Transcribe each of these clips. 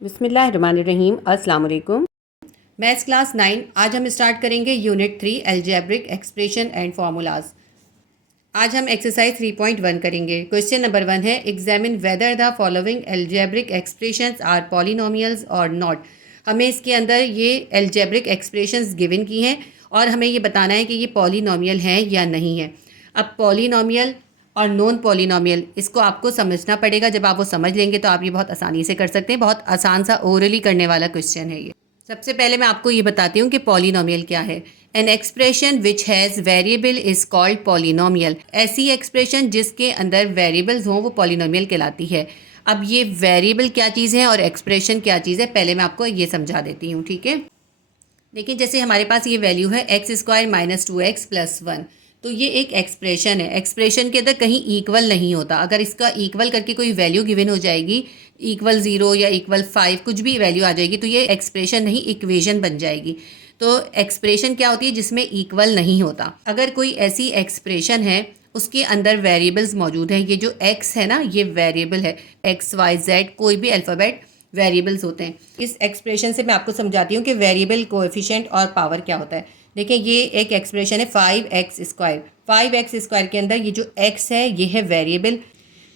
बिस्मिल्लाहिर्रहमानिर्रहीम। अस्सलाम वालेकुम। मैथ्स क्लास 9 आज हम स्टार्ट करेंगे unit 3 algebraic expression and formulas. आज हम एक्सरसाइज 3.1 करेंगे। क्वेश्चन नंबर 1 है examine whether the following algebraic expressions are polynomials और नॉट। हमें इसके अंदर ये अलजेब्रिक एक्सप्रेशंस गिवन की हैं और हमें ये बताना है कि ये पॉलिनोमियल हैं या नहीं है। अब पॉलिनोमियल और नॉन पॉलिनोमियल इसको आपको समझना पड़ेगा। जब आप वो समझ लेंगे तो आप ये बहुत आसानी से कर सकते हैं। बहुत आसान सा ओरली करने वाला क्वेश्चन है ये। सबसे पहले मैं आपको ये बताती हूँ कि पॉलिनोमियल क्या है। An expression which has variable is called polynomial. ऐसी एक्सप्रेशन जिसके अंदर वेरिएबल्स हों वो पॉलिनोमियल कहलाती है। अब ये वेरिएबल क्या चीज़ है और एक्सप्रेशन क्या चीज़ है, पहले मैं आपको ये समझा देती हूँ, ठीक है। देखिए जैसे हमारे पास ये वैल्यू है x² - 2x + 1, तो ये एक एक्सप्रेशन है। एक्सप्रेशन के अंदर कहीं इक्वल नहीं होता। अगर इसका इक्वल करके कोई वैल्यू गिवन हो जाएगी, =0 या =5 कुछ भी वैल्यू आ जाएगी, तो ये एक्सप्रेशन नहीं इक्वेशन बन जाएगी। तो एक्सप्रेशन क्या होती है जिसमें इक्वल नहीं होता। अगर कोई ऐसी एक्सप्रेशन है उसके अंदर वेरिएबल्स मौजूद हैं, ये जो x है ना ये वेरिएबल है, x y z कोई भी अल्फ़ाबेट वेरिएबल्स होते हैं। इस एक्सप्रेशन से मैं आपको समझाती हूँ कि वेरिएबल कोएफिशिएंट और पावर क्या होता है। देखिए ये एक एक्सप्रेशन है 5x²। 5x² के अंदर ये जो x है ये है वेरिएबल।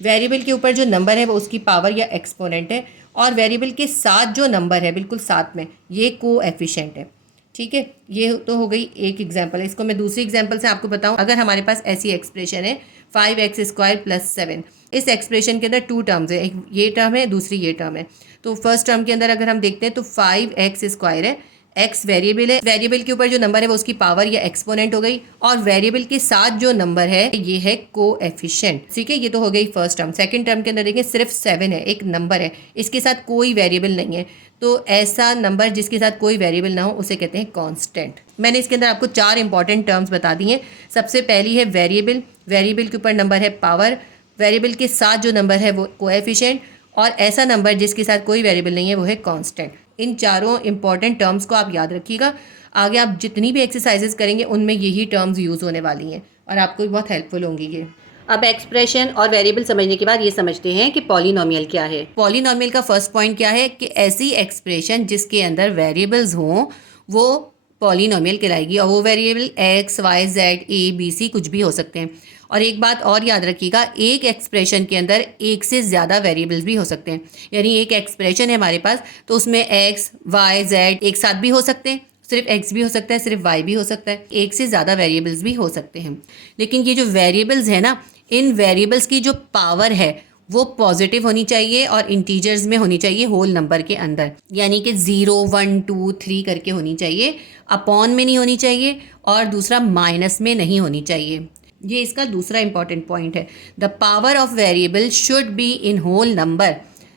वेरिएबल के ऊपर जो नंबर है वो उसकी पावर या एक्सपोनेंट है, और वेरिएबल के साथ जो नंबर है बिल्कुल साथ में ये कोएफिशिएंट है, ठीक है। ये तो हो गई एक एग्जांपल है। इसको मैं दूसरी एग्जांपल से आपको बताऊं। अगर हमारे पास ऐसी एक्सप्रेशन है 5x² + 7, इस एक्सप्रेशन के अंदर 2 टर्म्स है, एक ये टर्म है दूसरी ये टर्म है। तो फर्स्ट टर्म के अंदर अगर हम देखते हैं तो 5x² है, x वेरिएबल है, वेरिएबल के ऊपर जो नंबर है वो उसकी पावर या एक्सपोनेंट हो गई, और वेरिएबल के साथ जो नंबर है ये है कोएफिशिएंट, ठीक है। ये तो हो गई फर्स्ट टर्म। सेकंड टर्म के अंदर देखिए सिर्फ 7 है, एक नंबर है, इसके साथ कोई वेरिएबल नहीं है। तो ऐसा नंबर जिसके साथ कोई वेरिएबल ना हो उसे कहते हैं कांस्टेंट। मैंने इसके अंदर आपको 4 इंपॉर्टेंट टर्म्स बता दी हैं। सबसे पहली है वेरिएबल, वेरिएबल के ऊपर नंबर है पावर, वेरिएबल के साथ जो नंबर है वो कोएफिशिएंट, और ऐसा नंबर जिसके साथ कोई वेरिएबल नहीं है वो है कांस्टेंट। इन चारों इंपॉर्टेंट टर्म्स को आप याद रखिएगा। आगे आप जितनी भी एक्सरसाइजेस करेंगे उनमें यही टर्म्स यूज़ होने वाली हैं और आपको बहुत हेल्पफुल होंगी ये। अब एक्सप्रेशन और वेरिएबल समझने के बाद ये समझते हैं कि पॉलिनोमियल क्या है। पॉलिनोमियल का फर्स्ट पॉइंट क्या है कि ऐसी एक्सप्रेशन जिसके अंदर वेरिएबल्स हों वो पॉलिनोमियल कहलाएगी, और वो variable x y z a b c कुछ भी हो सकते हैं। और एक बात और याद रखिएगा, एक एक्सप्रेशन के अंदर एक से ज़्यादा वेरिएबल्स भी हो सकते हैं। यानी एक एक्सप्रेशन है हमारे पास तो उसमें x y z एक साथ भी हो सकते हैं, सिर्फ x भी हो सकता है, सिर्फ y भी हो सकता है, एक से ज़्यादा वेरिएबल्स भी हो सकते हैं। लेकिन ये जो वेरिएबल्स है ना, इन वेरिएबल्स की जो पावर है वो पॉजिटिव होनी चाहिए और इंटीजर्स में होनी चाहिए, होल नंबर के अंदर, यानी कि 0 1 2 3 करके होनी चाहिए, अपॉन में नहीं होनी चाहिए, और दूसरा माइनस में नहीं होनी चाहिए। ये इसका दूसरा इंपॉर्टेंट पॉइंट है। The power of variable should be in whole number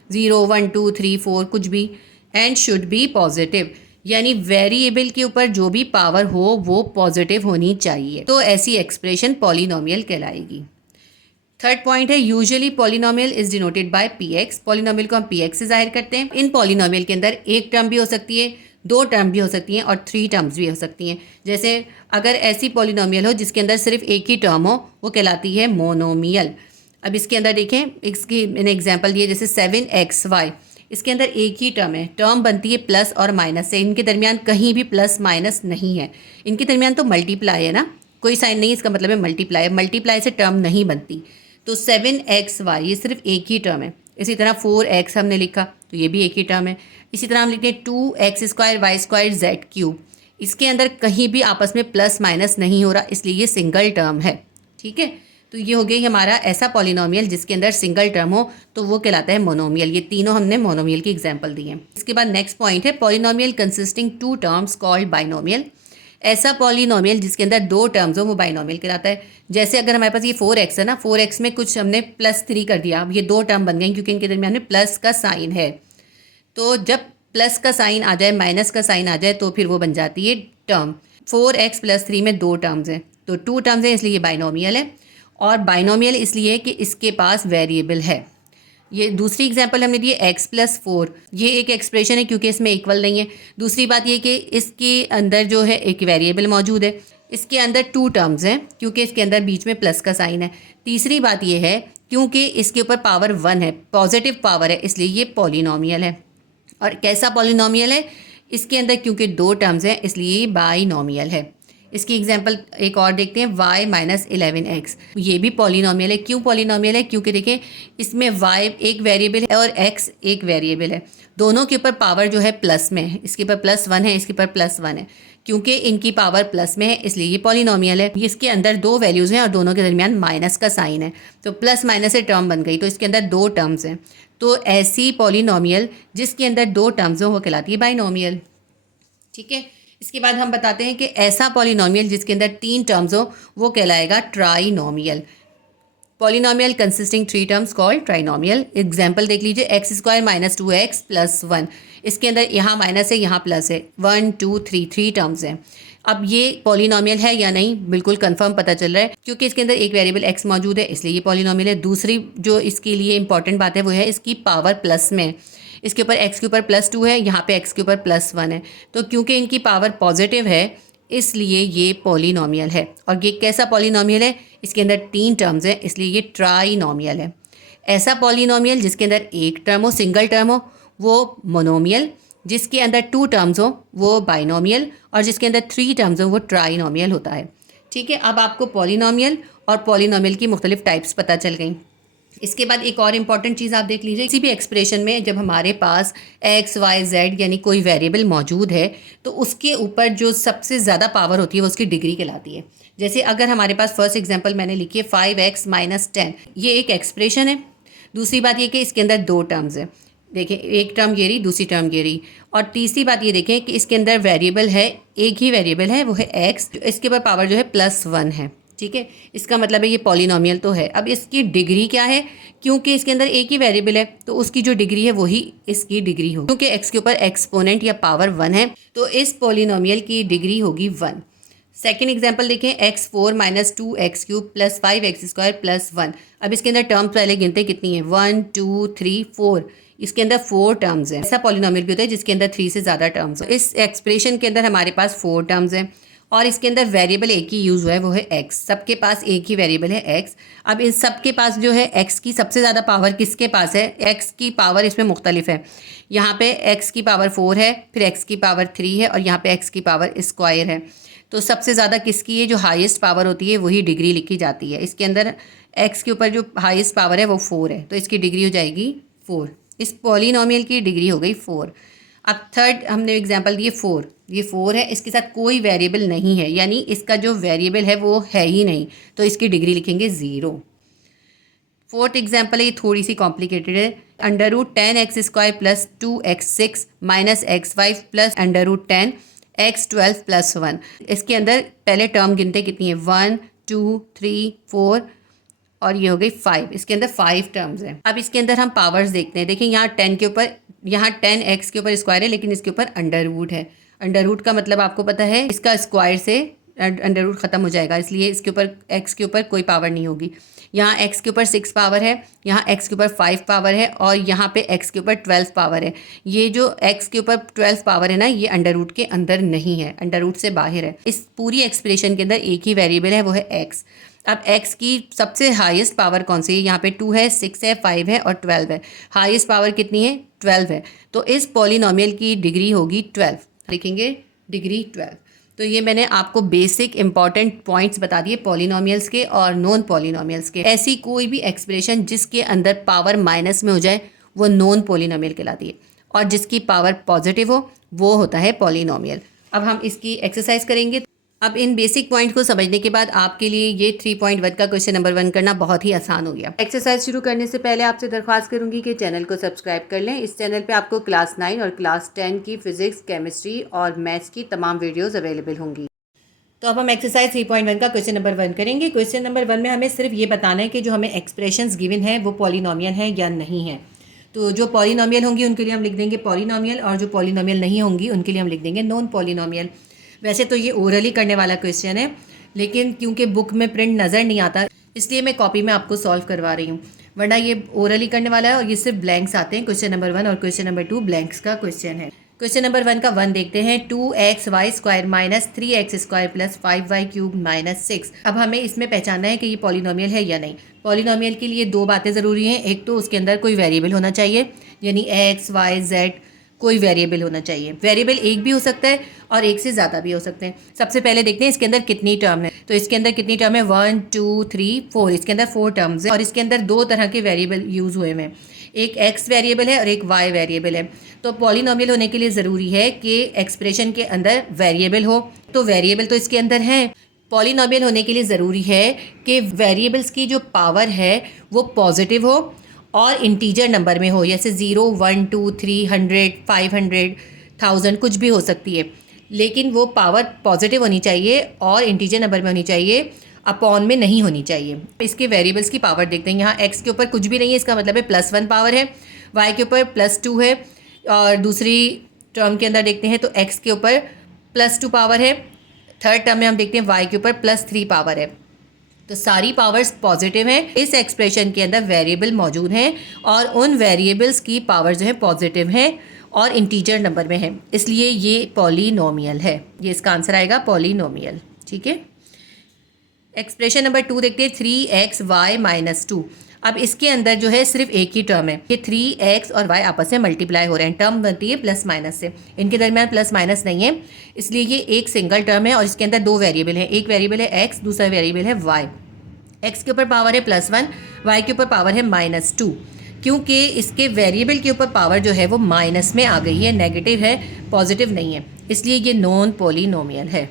0 1 2 3 4 कुछ भी, एंड शुड बी पॉजिटिव, यानी वेरिएबल के ऊपर जो भी पावर हो वो पॉजिटिव होनी चाहिए, तो ऐसी एक्सप्रेशन पॉलिनोमियल कहलाएगी। थर्ड पॉइंट है usually polynomial is denoted by px। Polynomial को हम px से जाहिर करते हैं। इन पॉलिनोमियल के अंदर एक टर्म भी हो सकती है, 2 टर्म भी हो सकती हैं, और 3 टर्म्स भी हो सकती हैं। जैसे अगर ऐसी पॉलिनोमियल हो जिसके अंदर सिर्फ एक ही टर्म हो वो कहलाती है मोनोमियल। अब इसके अंदर देखें, इसकी मैंने एग्जाम्पल दिए, जैसे 7xy, इसके अंदर एक ही टर्म है, टर्म बनती है प्लस और माइनस से, इनके दरमियान कहीं भी प्लस माइनस नहीं है। इनके दरमियान तो मल्टीप्लाई है ना, कोई साइन नहीं, इसका मतलब है मल्टीप्लाई। मल्टीप्लाई से टर्म नहीं बनती। तो 7xy ये सिर्फ एक ही टर्म है। इसी तरह 4x हमने लिखा तो ये भी एक ही टर्म है। इसी तरह हम लिखते हैं 2x² y² z³, इसके अंदर कहीं भी आपस में प्लस माइनस नहीं हो रहा, इसलिए ये सिंगल टर्म है, ठीक है। तो ये हो गई हमारा ऐसा पॉलिनोमियल जिसके अंदर सिंगल टर्म हो, तो वो कहलाता है मोनोमियल। ये तीनों हमने मोनोमियल की एग्जाम्पल दी हैं। इसके बाद नेक्स्ट पॉइंट है polynomial consisting 2 terms called binomial. ऐसा पॉलिनोमियल जिसके अंदर 2 टर्म्स हो वो बाइनोमियल कहलाता है। जैसे अगर हमारे पास ये 4x है ना, 4x में कुछ हमने +3 कर दिया, अब ये 2 टर्म बन गए क्योंकि इनके दरमियान में प्लस का साइन है। तो जब प्लस का साइन आ जाए, माइनस का साइन आ जाए, तो फिर वो बन जाती है टर्म। 4x + 3 में 2 टर्म्स हैं, तो 2 टर्म्स हैं, इसलिए ये बाइनोमियल है। और बाइनोमियल इसलिए है कि इसके पास वेरिएबल है। ये दूसरी एग्जांपल हमने दी है x + 4, ये एक एक्सप्रेशन है क्योंकि इसमें इक्वल नहीं है। दूसरी बात ये कि इसके अंदर जो है एक वेरिएबल मौजूद है, इसके अंदर 2 टर्म्स हैं क्योंकि इसके अंदर बीच में प्लस का साइन है। तीसरी बात ये है क्योंकि इसके ऊपर पावर 1 है, पॉजिटिव पावर है, इसलिए ये पॉलिनोमियल है। और कैसा पॉलिनोमियल है, इसके अंदर क्योंकि दो टर्म्स हैं इसलिए ये बाइनोमियल है। इसकी एग्जांपल एक और देखते हैं, y माइनस 11x, ये भी पॉलिनोमियल है। क्यों पॉलिनोमियल है? क्योंकि देखें इसमें y एक वेरिएबल है और x एक वेरिएबल है, दोनों के ऊपर पावर जो है प्लस में है, इसके ऊपर +1 है, इसके ऊपर +1 है। क्योंकि इनकी पावर प्लस में है इसलिए ये पॉलिनोमियल है। इसके अंदर दो वैल्यूज़ हैं और दोनों के दरमियान माइनस का साइन है, तो प्लस माइनस से टर्म बन गई, तो इसके अंदर दो टर्म्स हैं। तो ऐसी पॉलिनोमियल जिसके अंदर दो टर्म्स हो वो कहलाती है बाइनोमियल। ठीक है, इसके बाद हम बताते हैं कि ऐसा पॉलिनोमियल जिसके अंदर तीन टर्म्स हो वो कहलाएगा trinomial. Polynomial consisting three terms called trinomial. Example देख लीजिए, x² माइनस 2x प्लस 1, इसके अंदर यहाँ माइनस है यहाँ प्लस है, 1 2 3 थ्री टर्म्स हैं। अब ये पॉलिनोमियल है या नहीं बिल्कुल कंफर्म पता चल रहा है क्योंकि इसके अंदर एक वेरिएबल x मौजूद है इसलिए ये पॉलिनोमियल है। दूसरी जो इसके लिए इंपॉर्टेंट बात है वो है इसकी पावर प्लस में, इसके ऊपर x के ऊपर +2 है, यहाँ पे x के ऊपर +1 है, तो क्योंकि इनकी पावर पॉजिटिव है इसलिए ये पॉलिनोमियल है। और ये कैसा पॉलिनोमियल है? इसके अंदर तीन टर्म्स हैं इसलिए ये ट्राइनोमियल है। ऐसा पॉलिनोमियल जिसके अंदर एक टर्म हो, सिंगल टर्म हो, वो मोनोमियल, जिसके अंदर टू टर्म्स हो वो बाइनोमियल, और जिसके अंदर थ्री टर्म्स हो वो ट्राइनोमियल होता है। ठीक है, अब आपको पॉलिनोमियल और पॉलिनोमियल की मुख्तलिफ टाइप्स पता चल गई। इसके बाद एक और इम्पॉर्टेंट चीज़ आप देख लीजिए, किसी भी एक्सप्रेशन में जब हमारे पास x y z यानी कोई वेरिएबल मौजूद है तो उसके ऊपर जो सबसे ज़्यादा पावर होती है वो उसकी डिग्री कहलाती है। जैसे अगर हमारे पास फर्स्ट एग्जांपल मैंने लिखी है 5x माइनस 10, ये एक एक्सप्रेशन है। दूसरी बात ये कि इसके अंदर दो टर्म्स है, देखें एक टर्म ये रही, दूसरी टर्म ये रही। और तीसरी बात ये देखें कि इसके अंदर वेरिएबल है, एक ही वेरिएबल है वो है x, इसके ऊपर पावर जो है +1 है। ठीक है, इसका मतलब है ये पॉलिनोमियल तो है। अब इसकी डिग्री क्या है? क्योंकि इसके अंदर एक ही वेरिएबल है तो उसकी जो डिग्री है वही इसकी डिग्री होगी। क्योंकि x के ऊपर एक्सपोनेंट या पावर 1 है तो इस पॉलिनोमियल की डिग्री होगी 1। सेकेंड एग्जाम्पल देखें, x4 minus 2x³ plus 5x² plus 1। अब इसके अंदर टर्म्स पहले गिनते कितनी है, 1 2 3 4, इसके अंदर 4 टर्म्स हैं। ऐसा पॉलिनोमियल भी होता है जिसके अंदर 3 से ज़्यादा टर्म्स हैं। इस एक्सप्रेशन के अंदर हमारे पास 4 टर्म्स हैं और इसके अंदर वेरिएबल एक ही यूज़ हुआ है वो है x, सबके पास एक ही वेरिएबल है x। अब इन सबके पास जो है x की सबसे ज़्यादा पावर किसके पास है? x की पावर इसमें मुख्तलिफ है, यहाँ पे x की पावर 4 है, फिर x की पावर 3 है और यहाँ पे x की पावर स्क्वायर है। तो सबसे ज़्यादा किसकी है? जो हाईएस्ट पावर होती है वही डिग्री लिखी जाती है। इसके अंदर x के ऊपर जो हाईएस्ट पावर है वो 4 है तो इसकी डिग्री हो जाएगी 4। इस पॉलिनोमियल की डिग्री हो गई 4। अब थर्ड हमने एग्जांपल दिए 4, ये 4 है, इसके साथ कोई वेरिएबल नहीं है यानी इसका जो वेरिएबल है वो है ही नहीं तो इसकी डिग्री लिखेंगे 0। फोर्थ एग्जांपल है, ये थोड़ी सी कॉम्प्लिकेटेड है, √10x² plus 2x6 minus x5 plus √10x12 plus 1। इसके अंदर पहले टर्म गिनते कितनी है, 1 2 3 4 और ये हो गई 5। इसके अंदर 5 टर्म्स हैं। अब इसके अंदर हम पावर्स देखते हैं। देखिए यहाँ 10 के ऊपर, यहाँ 10x के ऊपर स्क्वायर है लेकिन इसके ऊपर अंडर रूट है। अंडर रूट का मतलब आपको पता है इसका स्क्वायर से अंडर रूट ख़त्म हो जाएगा इसलिए इसके ऊपर x के ऊपर कोई पावर नहीं होगी। यहाँ x के ऊपर 6 पावर है, यहाँ x के ऊपर 5 पावर है और यहाँ पे x के ऊपर 12 पावर है। ये जो x के ऊपर 12 पावर है ना ये अंडर रूट के अंदर नहीं है, अंडर रूट से बाहर है। इस पूरी एक्सप्रेशन के अंदर एक ही वेरिएबल है वो है x। अब x की सबसे हाईएस्ट पावर कौन सी है? यहाँ पे 2 है, 6 है, 5 है और 12 है। हाईएस्ट पावर कितनी है? 12 है। तो इस पॉलिनोमियल की डिग्री होगी 12, लिखेंगे डिग्री 12। तो ये मैंने आपको बेसिक इंपॉर्टेंट पॉइंट्स बता दिए पॉलिनोमियल्स के और नॉन पॉलिनोमियल्स के। ऐसी कोई भी एक्सप्रेशन जिसके अंदर पावर माइनस में हो जाए वो नॉन पॉलिनोमियल कहलाती है और जिसकी पावर पॉजिटिव हो वो होता है पॉलिनोमियल। अब हम इसकी एक्सरसाइज करेंगे। अब इन बेसिक पॉइंट को समझने के बाद आपके लिए ये 3.1 का क्वेश्चन नंबर 1 करना बहुत ही आसान हो गया। एक्सरसाइज शुरू करने से पहले आपसे दरख्वास्त करूंगी कि चैनल को सब्सक्राइब कर लें। इस चैनल पे आपको क्लास 9 और क्लास 10 की फिजिक्स, केमिस्ट्री और मैथ्स की तमाम वीडियोज़ अवेलेबल होंगी। तो अब हम एक्सरसाइज 3.1 का क्वेश्चन नंबर 1 करेंगे। क्वेश्चन नंबर 1 में हमें सिर्फ ये बताना है कि जो हमें एक्सप्रेशंस गिवन है वो पॉलिनोमियल है या नहीं है। तो जो पॉलिनोमियल होंगी उनके लिए हम लिख देंगे पॉलिनोमियल और जो पॉलिनोमियल नहीं होंगी उनके लिए हम लिख देंगे नॉन पॉलिनोमियल। वैसे तो ये ओरली करने वाला क्वेश्चन है लेकिन क्योंकि बुक में प्रिंट नज़र नहीं आता इसलिए मैं कॉपी में आपको सॉल्व करवा रही हूँ, वरना ये ओरली करने वाला है और ये सिर्फ ब्लैंक्स आते हैं। क्वेश्चन नंबर 1 और क्वेश्चन नंबर 2 ब्लैंक्स का क्वेश्चन है। क्वेश्चन नंबर 1 का 1 देखते हैं, 2xy² minus 3x² plus 5y³ minus 6। अब हमें इसमें पहचानना है कि ये पॉलिनोमियल है या नहीं। पॉलिनोमियल के लिए दो बातें ज़रूरी हैं, एक तो उसके अंदर कोई वेरिएबल होना चाहिए यानी x y z कोई वेरिएबल होना चाहिए। वेरिएबल एक भी हो सकता है और एक से ज़्यादा भी हो सकते हैं। सबसे पहले देखते हैं इसके अंदर कितनी टर्म है। तो इसके अंदर कितनी टर्म है, 1 2 3 4, इसके अंदर 4 टर्म्स है और इसके अंदर दो तरह के वेरिएबल यूज़ हुए हैं, एक x वेरिएबल है और एक y वेरिएबल है। तो पॉलिनोमियल होने के लिए ज़रूरी है कि एक्सप्रेशन के अंदर वेरिएबल हो, तो वेरिएबल तो इसके अंदर है। पॉलिनोमियल होने के लिए ज़रूरी है कि वेरिएबल्स की जो पावर है वो पॉजिटिव हो और इंटीजर नंबर में हो, जैसे 0 1 2 3 100 500 1000 कुछ भी हो सकती है, लेकिन वो पावर पॉजिटिव होनी चाहिए और इंटीजर नंबर में होनी चाहिए, अपॉन में नहीं होनी चाहिए। इसके वेरिएबल्स की पावर देखते हैं। यहाँ x के ऊपर कुछ भी नहीं है, इसका मतलब है +1 पावर है, y के ऊपर +2 है और दूसरी टर्म के अंदर देखते हैं तो x के ऊपर +2 पावर है, थर्ड टर्म में हम देखते हैं y के ऊपर +3 पावर है। तो सारी पावर्स पॉजिटिव हैं। इस एक्सप्रेशन के अंदर वेरिएबल मौजूद हैं और उन वेरिएबल्स की पावर जो है पॉजिटिव हैं और इंटीजर नंबर में है, इसलिए ये पॉलिनोमियल है। ये इसका आंसर आएगा पॉलिनोमियल। ठीक है, एक्सप्रेशन नंबर 2 देखते हैं, 3x y-2। अब इसके अंदर जो है सिर्फ एक ही टर्म है, ये 3x और y आपस में मल्टीप्लाई हो रहे हैं, टर्म बनती है प्लस माइनस से, इनके दरमियान प्लस माइनस नहीं है, इसलिए ये एक सिंगल टर्म है और इसके अंदर दो वेरिएबल हैं, एक वेरिएबल है x, दूसरा वेरिएबल है y। x के ऊपर पावर है +1, y के ऊपर पावर है -2। क्योंकि इसके वेरिएबल के ऊपर पावर जो है वो माइनस में आ गई है, नेगेटिव है, पॉजिटिव नहीं है, इसलिए ये नॉन पॉलिनोमियल है।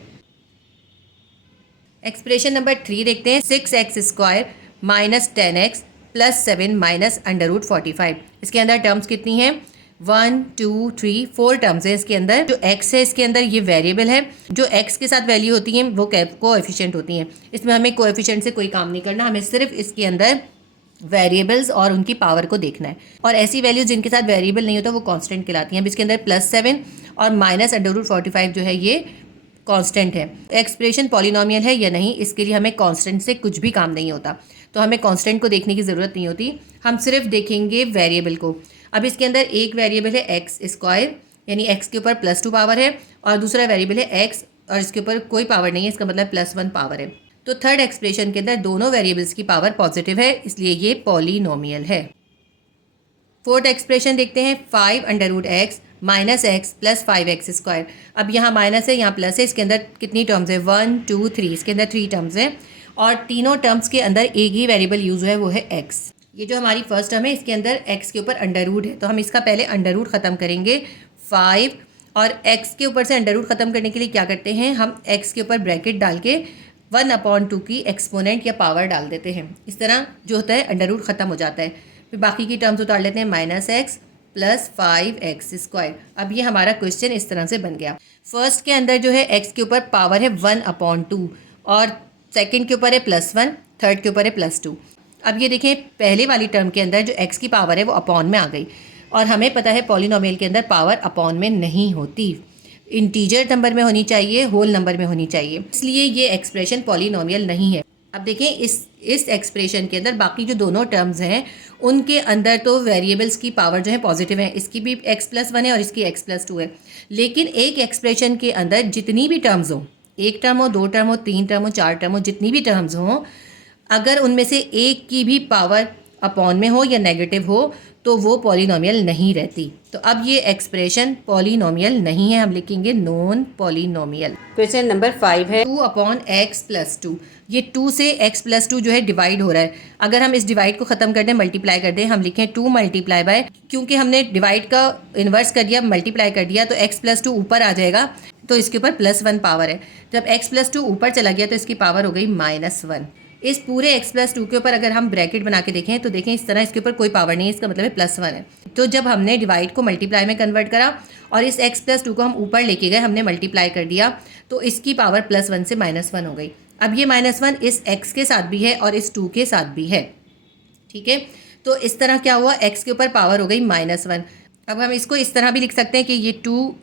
एक्सप्रेशन नंबर 3 देखते हैं, 6x² - 10x + 7 - √45। इसके अंदर टर्म्स कितनी हैं, 1 2 3 4 टर्म्स हैं। इसके अंदर जो x है इसके अंदर ये वेरिएबल है, जो x के साथ वैल्यू होती हैं वो कोएफिशिएंट होती हैं। इसमें हमें कोएफिशिएंट से कोई काम नहीं करना, हमें सिर्फ इसके अंदर वेरिएबल्स और उनकी पावर को देखना है। और ऐसी वैल्यूज जिनके साथ वेरिएबल नहीं होता वो कांस्टेंट कहलाती हैं। अब इसके अंदर +7 और -√45 जो है ये कांस्टेंट है। एक्सप्रेशन पॉलिनोमियल है या नहीं, इसके लिए हमें कांस्टेंट से कुछ भी काम नहीं होता, तो हमें कांस्टेंट को देखने की ज़रूरत नहीं होती, हम सिर्फ देखेंगे वेरिएबल को। अब इसके अंदर एक वेरिएबल है x² यानी x के ऊपर +2 पावर है और दूसरा वेरिएबल है x और इसके ऊपर कोई पावर नहीं है, इसका मतलब +1 पावर है। तो थर्ड एक्सप्रेशन के अंदर दोनों वेरिएबल्स की पावर पॉजिटिव है, इसलिए ये पॉलिनोमियल है। फोर्थ एक्सप्रेशन देखते हैं, 5√x - x + 5x²। अब यहाँ माइनस है, यहाँ प्लस है, इसके अंदर कितनी टर्म्स है, 1 2 3, इसके अंदर 3 टर्म्स हैं और तीनों टर्म्स के अंदर एक ही वेरिएबल यूज़ है, वो है x। ये जो हमारी फर्स्ट टर्म है इसके अंदर x के ऊपर अंडर है, तो हम इसका पहले अंडर ख़त्म करेंगे 5, और x के ऊपर से अंडर ख़त्म करने के लिए क्या करते हैं, हम x के ऊपर ब्रैकेट डाल के 1/2 की एक्सपोनेंट या पावर डाल देते हैं। इस तरह जो होता है अंडर ख़त्म हो जाता है। फिर बाकी की टर्म्स उतार लेते हैं, -x + 5x²। अब ये हमारा क्वेश्चन इस तरह से बन गया। फर्स्ट के अंदर जो है x के ऊपर पावर है 1/2 और सेकंड के ऊपर है +1, थर्ड के ऊपर है +2। अब ये देखें, पहले वाली टर्म के अंदर जो x की पावर है वो अपॉन में आ गई और हमें पता है पॉलिनोमियल के अंदर पावर अपॉन में नहीं होती, इंटीजर नंबर में होनी चाहिए, होल नंबर में होनी चाहिए, इसलिए ये एक्सप्रेशन पॉलिनोमियल नहीं है। अब देखें इस एक्सप्रेशन के अंदर बाकी जो दोनों टर्म्स हैं उनके अंदर तो वेरिएबल्स की पावर जो है पॉजिटिव है, इसकी भी x+1 है और इसकी x+2 है, लेकिन एक एक्सप्रेशन के अंदर जितनी भी टर्म्स हो, एक टर्म हो, दो टर्म हो, तीन टर्म हो, चार टर्म हो, जितनी भी टर्म्स हों, अगर उनमें से एक की भी पावर अपॉन में हो या नेगेटिव हो तो वो पॉलिनोमियल नहीं रहती। तो अब ये एक्सप्रेशन पॉलिनोमियल नहीं है, हम लिखेंगे नॉन पॉलिनोमियल। क्वेश्चन नंबर 5 है, 2/x+2। ये 2 से x+2 जो है डिवाइड हो रहा है। अगर हम इस डिवाइड को ख़त्म कर दें, मल्टीप्लाई कर दें, हम लिखें 2 × क्योंकि हमने डिवाइड का इन्वर्स कर दिया, मल्टीप्लाई कर दिया, तो x+2 ऊपर आ जाएगा, तो इसके ऊपर +1 पावर है। जब x+2 ऊपर चला गया तो इसकी पावर हो गई -1। इस पूरे x+2 के ऊपर अगर हम ब्रैकेट बना के देखें तो देखें इस तरह इसके ऊपर कोई पावर नहीं है, इसका मतलब है +1 है। तो जब हमने डिवाइड को मल्टीप्लाई में कन्वर्ट करा और इस x+2 को हम ऊपर लेके गए, हमने मल्टीप्लाई कर दिया, तो इसकी पावर +1 से -1 हो गई। अब ये -1 इस x के साथ भी है और इस 2 के साथ भी है, ठीक है। तो इस तरह क्या हुआ, x के ऊपर पावर हो गई -1। अब हम इसको इस तरह भी लिख सकते हैं कि ये 2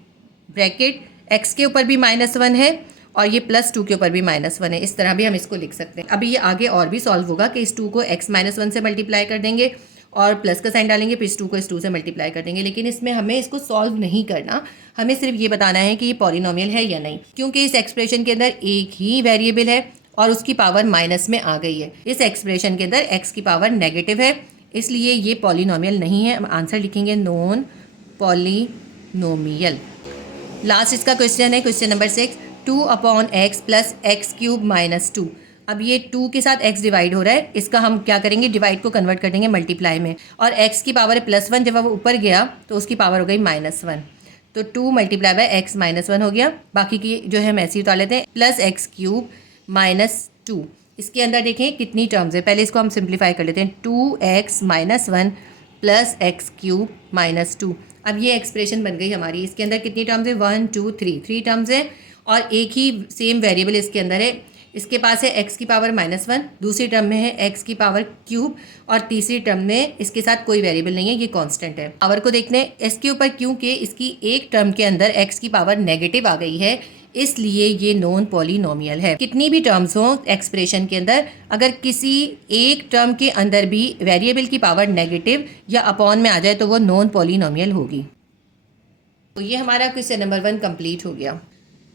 ब्रैकेट x के ऊपर भी -1 है और ये +2 के ऊपर भी -1 है, इस तरह भी हम इसको लिख सकते हैं। अभी ये आगे और भी सॉल्व होगा कि इस 2 को x-1 से मल्टीप्लाई कर देंगे और प्लस का साइन डालेंगे, फिर इस 2 को इस 2 से मल्टीप्लाई कर देंगे, लेकिन इसमें हमें इसको सॉल्व नहीं करना, हमें सिर्फ ये बताना है कि ये पॉलिनोमियल है या नहीं, क्योंकि इस एक्सप्रेशन के अंदर एक ही वेरिएबल है और उसकी पावर माइनस में आ गई है। इस एक्सप्रेशन के अंदर x की पावर नेगेटिव है, इसलिए ये पॉलिनोमियल नहीं है। हम आंसर लिखेंगे नॉन पॉलिनोमियल। पॉलिनोमियल। लास्ट इसका क्वेश्चन है question number 6, 2/x plus x cube minus 2। अब ये 2 के साथ x डिवाइड हो रहा है, इसका हम क्या करेंगे, डिवाइड को कन्वर्ट कर देंगे मल्टीप्लाई में, और x की पावर है +1, जब वो ऊपर गया तो उसकी पावर हो गई -1, तो 2 मल्टीप्लाई बाय x -1 हो गया। बाकी की जो है हम ऐसे ही उतार लेते हैं, प्लस एक्स क्यूब माइनस 2। इसके अंदर देखें कितनी टर्म्स है, पहले इसको हम सिंप्लीफाई कर लेते हैं, 2x -1 plus x cube minus 2। अब ये एक्सप्रेशन बन गई हमारी। इसके अंदर कितनी टर्म्स है, 1 2 3 टर्म्स है, और एक ही सेम वेरिएबल इसके अंदर है। इसके पास है x की पावर -1, दूसरी टर्म में है x की पावर क्यूब, और तीसरी टर्म में इसके साथ कोई वेरिएबल नहीं है, ये कांस्टेंट है। पावर को देखते हैं, s के ऊपर क्योंकि इसकी एक टर्म के अंदर x की पावर नेगेटिव आ गई है, इसलिए ये नॉन पॉलिनोमियल है। कितनी भी टर्म्स हो एक्सप्रेशन के अंदर, अगर किसी एक टर्म के अंदर भी वेरिएबल की पावर नेगेटिव या अपॉन में आ जाए तो वो नॉन पॉलिनोमियल होगी। तो ये हमारा क्वेश्चन नंबर 1 कंप्लीट हो गया।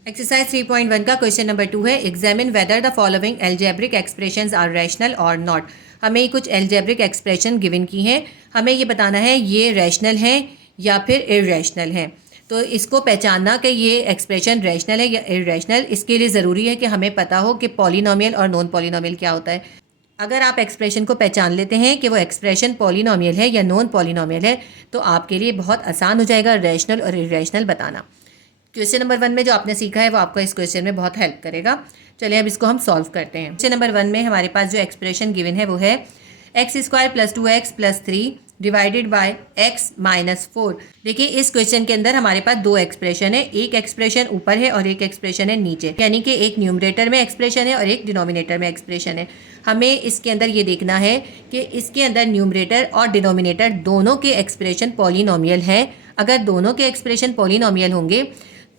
एक्सरसाइज 3.1 का क्वेश्चन नंबर 2 है, examine whether the following algebraic expressions are rational और नॉट। हमें कुछ एल्जेब्रिक एक्सप्रेशन गिवन की हैं, हमें ये बताना है ये रैशनल हैं या फिर इररेशनल हैं। तो इसको पहचानना कि ये एक्सप्रेशन रैशनल है या इररेशनल, इसके लिए ज़रूरी है कि हमें पता हो कि पॉलिनोमियल और नॉन पॉलिनोमियल क्या होता है। अगर आप एक्सप्रेशन को पहचान लेते हैं कि वो एक्सप्रेशन पॉलिनोमियल है या नॉन पॉलिनोमियल है, तो आपके लिए बहुत आसान हो जाएगा रैशनल और इररेशनल बताना। क्वेश्चन नंबर 1 में जो आपने सीखा है वो आपको इस क्वेश्चन में बहुत हेल्प करेगा। चलिए अब इसको हम सॉल्व करते हैं। क्वेश्चन नंबर 1 में हमारे पास जो एक्सप्रेशन गिवन है वो है x² + 2x + 3 divided by x -4। देखिए इस क्वेश्चन के अंदर हमारे पास दो एक्सप्रेशन है, एक एक्सप्रेशन ऊपर है और एक एक्सप्रेशन है नीचे, यानी कि एक न्यूमरेटर में एक्सप्रेशन है और एक डिनोमिनेटर में एक्सप्रेशन है। हमें इसके अंदर ये देखना है कि इसके अंदर न्यूमरेटर और डिनोमिनेटर दोनों के एक्सप्रेशन पॉलिनोमियल हैं। अगर दोनों के एक्सप्रेशन पॉलिनोमियल होंगे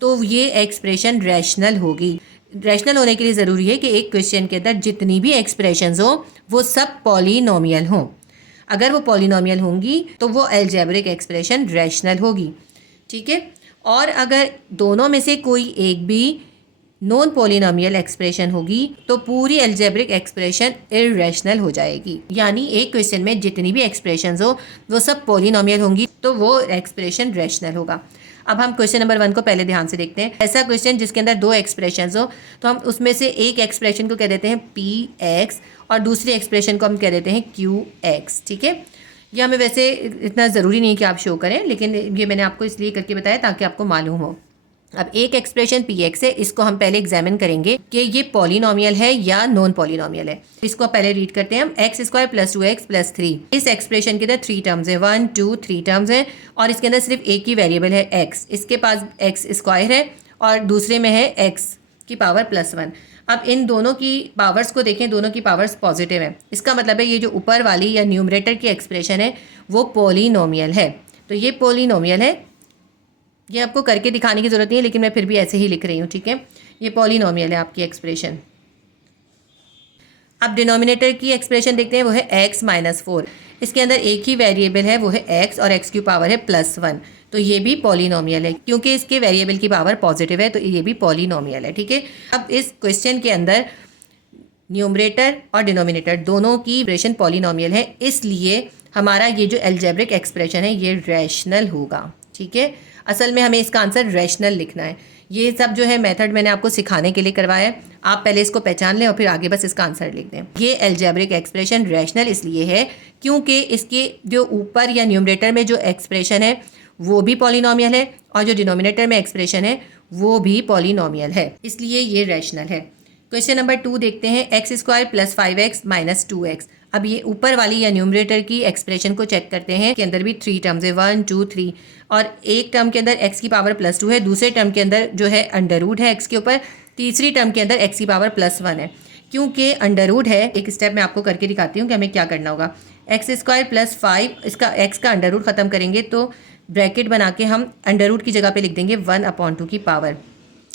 तो ये एक्सप्रेशन रैशनल होगी। रैशनल होने के लिए ज़रूरी है कि एक क्वेश्चन के अंदर जितनी भी एक्सप्रेशंस हो वो सब पॉलिनोमियल हों। अगर वो पॉलिनोमियल होंगी तो वो अलजेब्रिक एक्सप्रेशन रैशनल होगी, ठीक है। और अगर दोनों में से कोई एक भी नॉन पॉलिनोमियल एक्सप्रेशन होगी तो पूरी अलजेब्रिक एक्सप्रेशन इररेशनल हो जाएगी। यानी एक क्वेश्चन में जितनी भी एक्सप्रेशंस हो वो सब पॉलिनोमियल होंगी तो वो एक्सप्रेशन रैशनल होगा। अब हम क्वेश्चन नंबर 1 को पहले ध्यान से देखते हैं। ऐसा क्वेश्चन जिसके अंदर दो एक्सप्रेशंस हो तो हम उसमें से एक एक्सप्रेशन को कह देते हैं px और दूसरी एक्सप्रेशन को हम कह देते हैं qx, ठीक है। ये हमें वैसे इतना ज़रूरी नहीं कि आप शो करें, लेकिन ये मैंने आपको इसलिए करके बताया ताकि आपको मालूम हो। अब एक एक्सप्रेशन px है, इसको हम पहले एग्जामिन करेंगे कि ये पॉलिनोमियल है या नॉन पॉलिनोमियल है। इसको पहले रीड करते हैं हम, x² + 2x + 3। इस एक्सप्रेशन के अंदर 3 टर्म्स है, 1 2 3 टर्म्स है, और इसके अंदर सिर्फ एक ही वेरिएबल है x। इसके पास x² है और दूसरे में है x की पावर +1। अब इन दोनों की पावर्स को देखें, दोनों की पावर्स पॉजिटिव है, इसका मतलब है ये जो ऊपर वाली या न्यूमरेटर की एक्सप्रेशन है वो पॉलिनोमियल है। तो ये पॉलिनोमियल है, ये आपको करके दिखाने की ज़रूरत नहीं है लेकिन मैं फिर भी ऐसे ही लिख रही हूँ, ठीक है। ये पॉलिनोमियल है आपकी एक्सप्रेशन। अब डिनोमिनेटर की एक्सप्रेशन देखते हैं, वो है x -4। इसके अंदर एक ही वेरिएबल है, वो है x, और x की पावर है +1, तो ये भी पॉलिनोमियल है क्योंकि इसके वेरिएबल की पावर पॉजिटिव है, तो ये भी पॉलिनोमियल है, ठीक है। अब इस क्वेश्चन के अंदर न्यूमरेटर और डिनोमिनेटर दोनों की एक्सप्रेशन पॉलिनोमियल है, इसलिए हमारा ये जो अलजेब्रिक एक्सप्रेशन है ये रैशनल होगा, ठीक है। असल में हमें इसका आंसर रैशनल लिखना है। ये सब जो है मेथड मैंने आपको सिखाने के लिए करवाया है, आप पहले इसको पहचान लें और फिर आगे बस इसका आंसर लिख दें। ये अलजेब्रिक एक्सप्रेशन रैशनल इसलिए है क्योंकि इसके जो ऊपर या न्यूमरेटर में जो एक्सप्रेशन है वो भी पॉलिनोमियल है और जो डिनोमिनेटर में एक्सप्रेशन है वो भी पॉलिनोमियल है, इसलिए ये रैशनल है। क्वेश्चन नंबर 2 देखते हैं, x² + 5x - 2x। अब ये ऊपर वाली या न्यूमरेटर की एक्सप्रेशन को चेक करते हैं, के अंदर भी 3 टर्म्स है, 1 2 3, और एक टर्म के अंदर x की पावर +2 है, दूसरे टर्म के अंदर जो है अंडर रूट है x के ऊपर, तीसरी टर्म के अंदर x की पावर +1 है। क्योंकि अंडर रूट है, एक स्टेप मैं आपको करके दिखाती हूँ कि हमें क्या करना होगा। x² + 5, इसका x का अंडर रूट ख़त्म करेंगे तो ब्रैकेट बना के हम अंडर रूट की जगह पे लिख देंगे 1/2 की पावर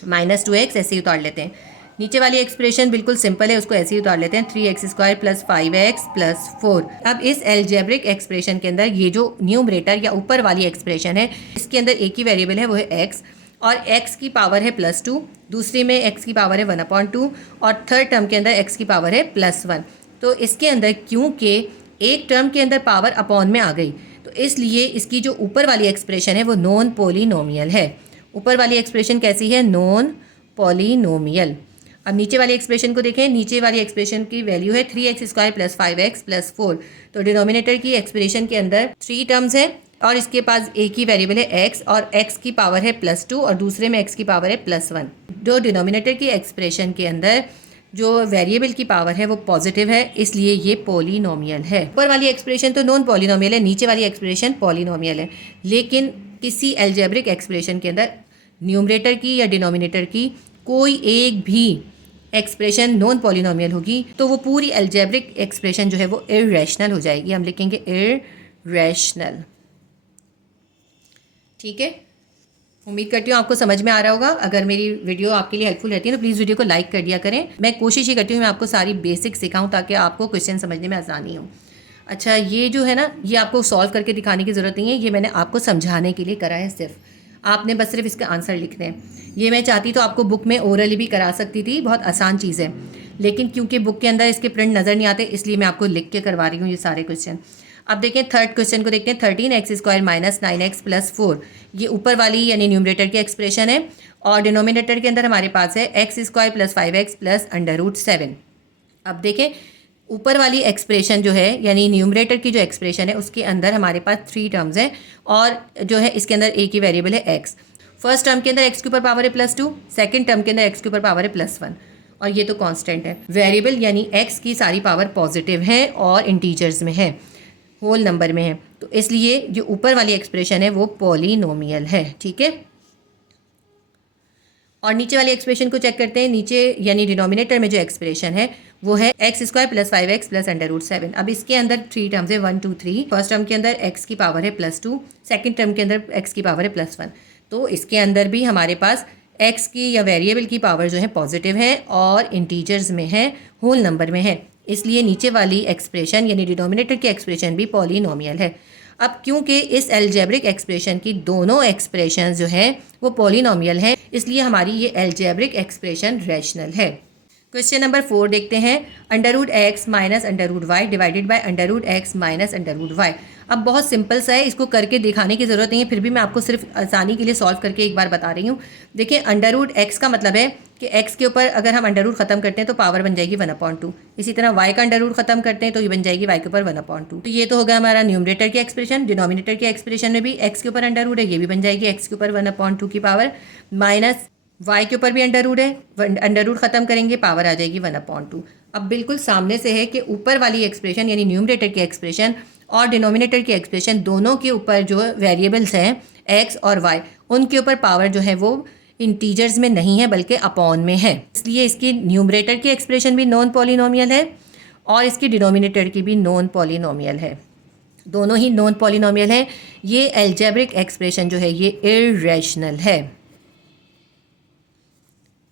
-2x, ऐसे ही उतार लेते हैं। नीचे वाली एक्सप्रेशन बिल्कुल सिंपल है, उसको ऐसे ही उतार लेते हैं, 3x² + 5x + 4। अब इस एल्जेब्रिक एक्सप्रेशन के अंदर ये जो न्यूमरेटर या ऊपर वाली एक्सप्रेशन है इसके अंदर एक ही वेरिएबल है, वो है x, और x की पावर है +2, दूसरी में x की पावर है 1/2, और थर्ड टर्म के अंदर x की पावर है +1। तो इसके अंदर क्योंकि एक टर्म के अंदर पावर अपॉन में आ गई तो इसलिए इसकी जो ऊपर वाली एक्सप्रेशन है वो नॉन पॉलिनोमियल है। ऊपर वाली एक्सप्रेशन कैसी है? Non polynomial. अब नीचे वाली एक्सप्रेशन को देखें। नीचे वाली एक्सप्रेशन की वैल्यू है 3x² + 5x + 4। तो डिनोमिनेटर की एक्सप्रेशन के अंदर 3 टर्म्स हैं और इसके पास एक ही वेरिएबल है x, और x की पावर है +2 और दूसरे में x की पावर है +1। जो डिनोमिनेटर की एक्सप्रेशन के अंदर जो वेरिएबल की पावर है वो पॉजिटिव है, इसलिए ये पॉलिनोमियल है। ऊपर वाली एक्सप्रेशन तो नॉन पॉलिनोमियल है, नीचे वाली एक्सप्रेशन पॉलिनोमियल है। लेकिन किसी एल्जेब्रिक एक्सप्रेशन के अंदर न्यूमरेटर की या डिनोमिनेटर की कोई एक भी एक्सप्रेशन नॉन पॉलिनोमियल होगी तो वो पूरी एल्जेब्रिक एक्सप्रेशन जो है वो इर्रेशनल हो जाएगी। हम लिखेंगे इर्रेशनल। ठीक है, उम्मीद करती हूँ आपको समझ में आ रहा होगा। अगर मेरी वीडियो आपके लिए हेल्पफुल रहती है तो प्लीज़ वीडियो को लाइक कर दिया करें। मैं कोशिश ही करती हूँ मैं आपको सारी बेसिक सिखाऊं ताकि आपको क्वेश्चन समझने में आसानी हो। अच्छा, ये जो है ना, ये आपको सॉल्व करके दिखाने की ज़रूरत नहीं है, ये मैंने आपको समझाने के लिए करा है। सिर्फ आपने बस सिर्फ इसका आंसर लिखने हैं। ये मैं चाहती तो आपको बुक में ओरली भी करा सकती थी, बहुत आसान चीज़ है, लेकिन क्योंकि बुक के अंदर इसके प्रिंट नज़र नहीं आते इसलिए मैं आपको लिख के करवा रही हूँ ये सारे क्वेश्चन। अब देखें थर्ड क्वेश्चन को देखते हैं। 13x² - 9x + 4, ये ऊपर वाली यानी न्यूमरेटर की एक्सप्रेशन है और डिनोमिनेटर के अंदर हमारे पास है x² + 5x + √7। अब देखें ऊपर वाली एक्सप्रेशन जो है यानी न्यूमरेटर की जो एक्सप्रेशन है उसके अंदर हमारे पास 3 टर्म्स हैं और जो है इसके अंदर एक ही वेरिएबल है x। फर्स्ट टर्म के अंदर x के ऊपर पावर है +2, सेकेंड टर्म के अंदर x के ऊपर पावर है +1 और ये तो कांस्टेंट है। वेरिएबल यानी x की सारी पावर पॉजिटिव है और इंटीजर्स में है, होल नंबर में है, तो इसलिए जो ऊपर वाली एक्सप्रेशन है वो पॉलिनोमियल है। ठीक है, और नीचे वाली एक्सप्रेशन को चेक करते हैं। नीचे यानी डिनोमिनेटर में जो एक्सप्रेशन है वो है x² + 5x + √7। अब इसके अंदर 3 टर्म्स है 1 2 3। फर्स्ट टर्म के अंदर x की पावर है +2, सेकंड टर्म के अंदर x की पावर है +1। तो इसके अंदर भी हमारे पास x की या वेरिएबल की पावर जो है पॉजिटिव है और इंटीजर्स में है, होल नंबर में है, इसलिए नीचे वाली एक्सप्रेशन यानी डिनोमिनेटर की एक्सप्रेशन भी पॉलिनोमियल है। अब क्योंकि इस एल्जेब्रिक एक्सप्रेशन की दोनों एक्सप्रेशन जो है वो पॉलिनोमियल हैं, इसलिए हमारी ये एल्जेब्रिक एक्सप्रेशन रैशनल है। क्वेश्चन नंबर 4 देखते हैं। √x - √y divided by √x - √y। अब बहुत सिंपल सा है, इसको करके दिखाने की ज़रूरत नहीं है, फिर भी मैं आपको सिर्फ आसानी के लिए सॉल्व करके एक बार बता रही हूँ। देखिए √x का मतलब है कि x के ऊपर अगर हम अंडर रूट ख़त्म करते हैं तो पावर बन जाएगी 1/2। इसी तरह y का अंडर रूट ख़त्म करते हैं तो ये बन जाएगी y के ऊपर 1/2। तो ये तो होगा हमारा न्यूमरेटर की एक्सप्रेशन। डिनोमिनेटर की एक्सप्रेशन में भी x के ऊपर अंडर रूट है, ये भी बन जाएगी x के ऊपर 1/2 की पावर, माइनस y के ऊपर भी अंडर रूट है, अंडर रूट ख़त्म करेंगे पावर आ जाएगी 1/2। अब बिल्कुल सामने से है कि ऊपर वाली एक्सप्रेशन यानी न्यूमरेटर की एक्सप्रेशन और डिनोमिनेटर की एक्सप्रेशन दोनों के ऊपर जो वेरिएबल्स हैं x और y, उनके ऊपर पावर जो है वो इंटीजर्स में नहीं है बल्कि अपॉन में है, इसलिए इसकी न्यूमरेटर की एक्सप्रेशन भी नॉन पॉलिनोमियल है और इसकी डिनोमिनेटर की भी नॉन पॉलिनोमियल है। दोनों ही नॉन पॉलिनोमियल है। ये एल्जेब्रिक एक्सप्रेशन जो है ये इर्रेशनल है।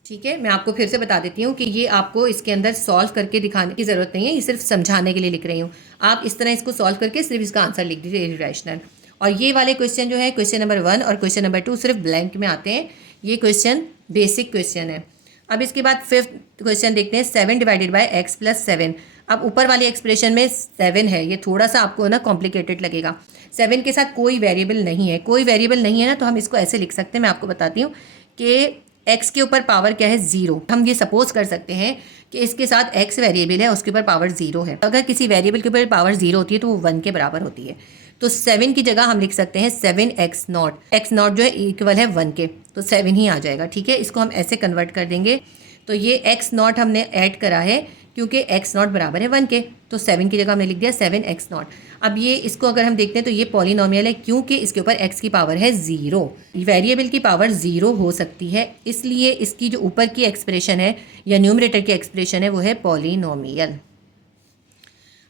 ठीक है, मैं आपको फिर से बता देती हूँ कि ये आपको इसके अंदर सॉल्व करके दिखाने की ज़रूरत नहीं है, ये सिर्फ समझाने के लिए लिख रही हूँ। आप इस तरह इसको सॉल्व करके सिर्फ इसका आंसर लिख दीजिए इर्रेशनल। और ये वाले क्वेश्चन जो है क्वेश्चन नंबर 1 और क्वेश्चन नंबर 2 सिर्फ ब्लैंक में आते हैं। ये क्वेश्चन बेसिक क्वेश्चन है। अब इसके बाद 5th क्वेश्चन देखते हैं। 7 डिवाइडेड बाय x + 7। अब ऊपर वाली एक्सप्रेशन में 7 है, ये थोड़ा सा आपको ना कॉम्प्लिकेटेड लगेगा। 7 के साथ कोई वेरिएबल नहीं है, कोई वेरिएबल नहीं है ना, तो हम इसको ऐसे लिख सकते हैं। मैं आपको बताती हूँ कि x के ऊपर पावर क्या है 0। हम ये सपोज कर सकते हैं कि इसके साथ x वेरिएबल है, उसके ऊपर पावर 0 है। अगर किसी वेरिएबल के ऊपर पावर 0 होती है तो वो 1 के बराबर होती है। तो 7 की जगह हम लिख सकते हैं 7x0। x0 जो है इक्वल है 1 के, तो 7 ही आ जाएगा। ठीक है, इसको हम ऐसे कन्वर्ट कर देंगे। तो ये x0 हमने ऐड करा है क्योंकि x0 बराबर है 1 के, तो 7 की जगह हमने लिख दिया 7x0। अब ये इसको अगर हम देखते हैं तो ये पॉलिनोमियल है क्योंकि इसके ऊपर x की पावर है 0। वेरिएबल की पावर 0 हो सकती है, इसलिए इसकी जो ऊपर की एक्सप्रेशन है या न्यूमरेटर की एक्सप्रेशन है वो है पॉलिनोमियल।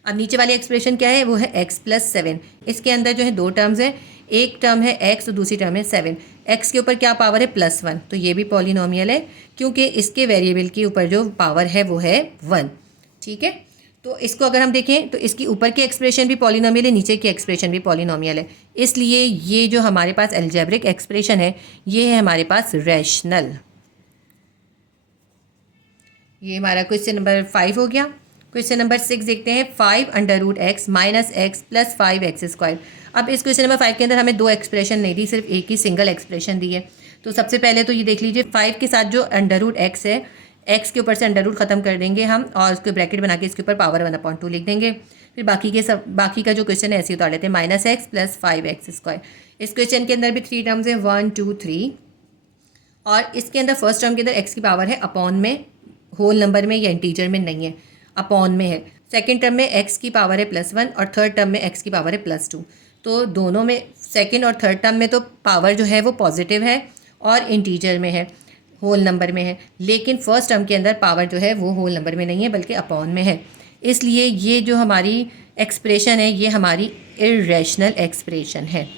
अब नीचे वाली एक्सप्रेशन क्या है, वो है x + 7। इसके अंदर जो है 2 टर्म्स हैं, एक टर्म है x और दूसरी टर्म है 7। x के ऊपर क्या पावर है +1, तो ये भी पॉलिनोमियल है क्योंकि इसके वेरिएबल के ऊपर जो पावर है वो है 1। ठीक है, तो इसको अगर हम देखें तो इसकी ऊपर की एक्सप्रेशन भी पॉलिनोमियल है, नीचे की एक्सप्रेशन भी पॉलिनोमियल है, इसलिए ये जो हमारे पास एल्जेब्रिक एक्सप्रेशन है ये है हमारे पास रैशनल। ये हमारा क्वेश्चन नंबर 5 हो गया। क्वेश्चन नंबर 6 देखते हैं 5√x minus x plus 5x²। अब इस क्वेश्चन नंबर 5 के अंदर हमें दो एक्सप्रेशन नहीं दी, सिर्फ एक ही सिंगल एक्सप्रेशन दी है। तो सबसे पहले तो ये देख लीजिए 5 के साथ जो √x है, x के ऊपर से अंडर रूट खत्म कर देंगे हम और उसको ब्रैकेट बना के इसके ऊपर पावर 1/2 लिख देंगे। फिर बाकी का जो क्वेश्चन है ऐसे उतार लेते हैं, माइनस एक्स प्लस 5x²। इस क्वेश्चन के अंदर भी 3 टर्म्स है, 1 2 3, और इसके अंदर फर्स्ट टर्म के अंदर x की पावर है अपॉन में, होल नंबर में या इंटीजर में नहीं है, अपॉन में है। सेकंड टर्म में x की पावर है +1 और थर्ड टर्म में x की पावर है +2। तो दोनों में सेकंड और थर्ड टर्म में तो पावर जो है वो पॉजिटिव है और इंटीजर में है, होल नंबर में है, लेकिन फर्स्ट टर्म के अंदर पावर जो है वो होल नंबर में नहीं है बल्कि अपॉन में है। इसलिए ये जो हमारी एक्सप्रेशन है ये हमारी इर्रेशनल एक्सप्रेशन है।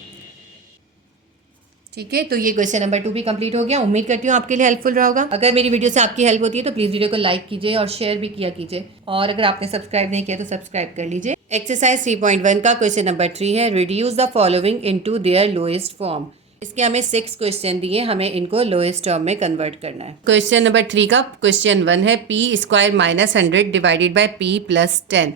ठीक है, तो ये क्वेश्चन नंबर 2 भी कंप्लीट हो गया। उम्मीद करती हूँ आपके लिए हेल्पफुल रहा होगा। अगर मेरी वीडियो से आपकी हेल्प होती है तो प्लीज़ वीडियो को लाइक कीजिए और शेयर भी किया कीजिए, और अगर आपने सब्सक्राइब नहीं किया तो सब्सक्राइब कर लीजिए। एक्सरसाइज 3.1 का क्वेश्चन नंबर 3 है, reduce the following into their lowest form. इसके हमें 6 क्वेश्चन दिए, हमें इनको लोएस्ट टर्म में कन्वर्ट करना है। क्वेश्चन नंबर 3 का क्वेश्चन 1 है p² minus 100 divided by p plus 10।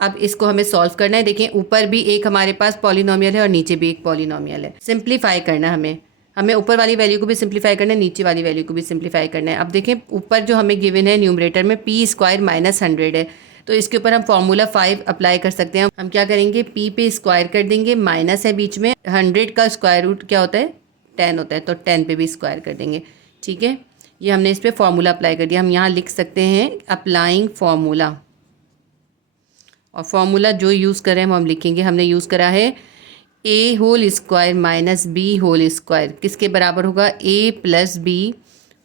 अब इसको हमें सॉल्व करना है। देखिए ऊपर भी एक हमारे पास पॉलिनोमियल है और नीचे भी एक पॉलिनोमियल है। सिंप्लीफाई करना हमें ऊपर वाली वैल्यू को भी सिंप्लीफाई करना है, नीचे वाली वैल्यू को भी सिंप्लीफाई करना है। अब देखें ऊपर जो हमें गिवन है न्यूमरेटर में p² माइनस 100 है, तो इसके ऊपर हम फॉर्मूला 5 अप्लाई कर सकते हैं। हम क्या करेंगे, p पे स्क्वायर कर देंगे, माइनस है बीच में, 100 का स्क्वायर रूट क्या होता है 10 होता है, तो 10 पे भी स्क्वायर कर देंगे। ठीक है, ये हमने इस पर फॉर्मूला अप्लाई कर दिया। हम यहाँ लिख सकते हैं अप्लाइंग फार्मूला, और फार्मूला जो यूज़ करें हम लिखेंगे। हमने यूज़ करा है a² माइनस b², किसके बराबर होगा, a प्लस बी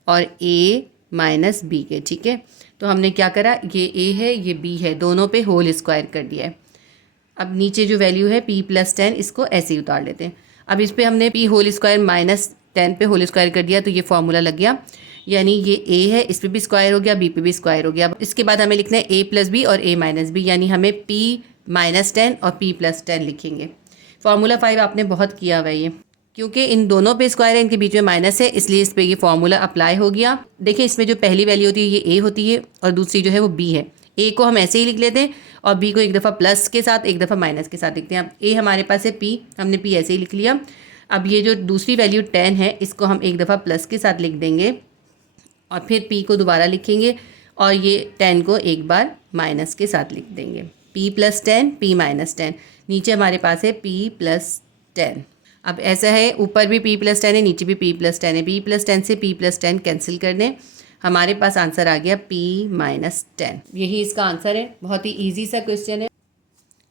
और a माइनस बी के। ठीक है, तो हमने क्या करा, ये a है ये b है, दोनों पे होल स्क्वायर कर दिया है। अब नीचे जो वैल्यू है p प्लस 10, इसको ऐसे ही उतार लेते हैं। अब इस पर हमने p² माइनस 10 पे होल स्क्वायर कर दिया, तो ये फॉर्मूला लग गया, यानी ये a है, इस पर भी स्क्वायर हो गया, b पे भी स्क्वायर हो गया। अब इसके बाद हमें लिखना है a प्लस बी और a माइनस बी, यानी हमें p माइनस 10 और p प्लस 10 लिखेंगे। फार्मूला 5 आपने बहुत किया हुआ है ये, क्योंकि इन दोनों पे स्क्वायर है, इनके बीच में माइनस है, इसलिए इस पर ये फार्मूला अप्लाई हो गया। देखिए इसमें जो पहली वैल्यू होती है ये a होती है और दूसरी जो है वो b है। a को हम ऐसे ही लिख लेते हैं और b को एक दफ़ा प्लस के साथ एक दफ़ा माइनस के साथ लिखते हैं। अब a हमारे पास है p, हमने p ऐसे ही लिख लिया। अब ये जो दूसरी वैल्यू 10 है, इसको हम एक दफ़ा प्लस के साथ लिख देंगे और फिर p को दोबारा लिखेंगे और ये 10 को एक बार माइनस के साथ लिख देंगे। p प्लस 10 p माइनस 10, नीचे हमारे पास है p प्लस 10। अब ऐसा है, ऊपर भी p प्लस 10 है, नीचे भी p प्लस 10 है। p प्लस 10 से p प्लस 10 कैंसिल कर दें, हमारे पास आंसर आ गया p माइनस 10। यही इसका आंसर है, बहुत ही ईजी सा क्वेश्चन है।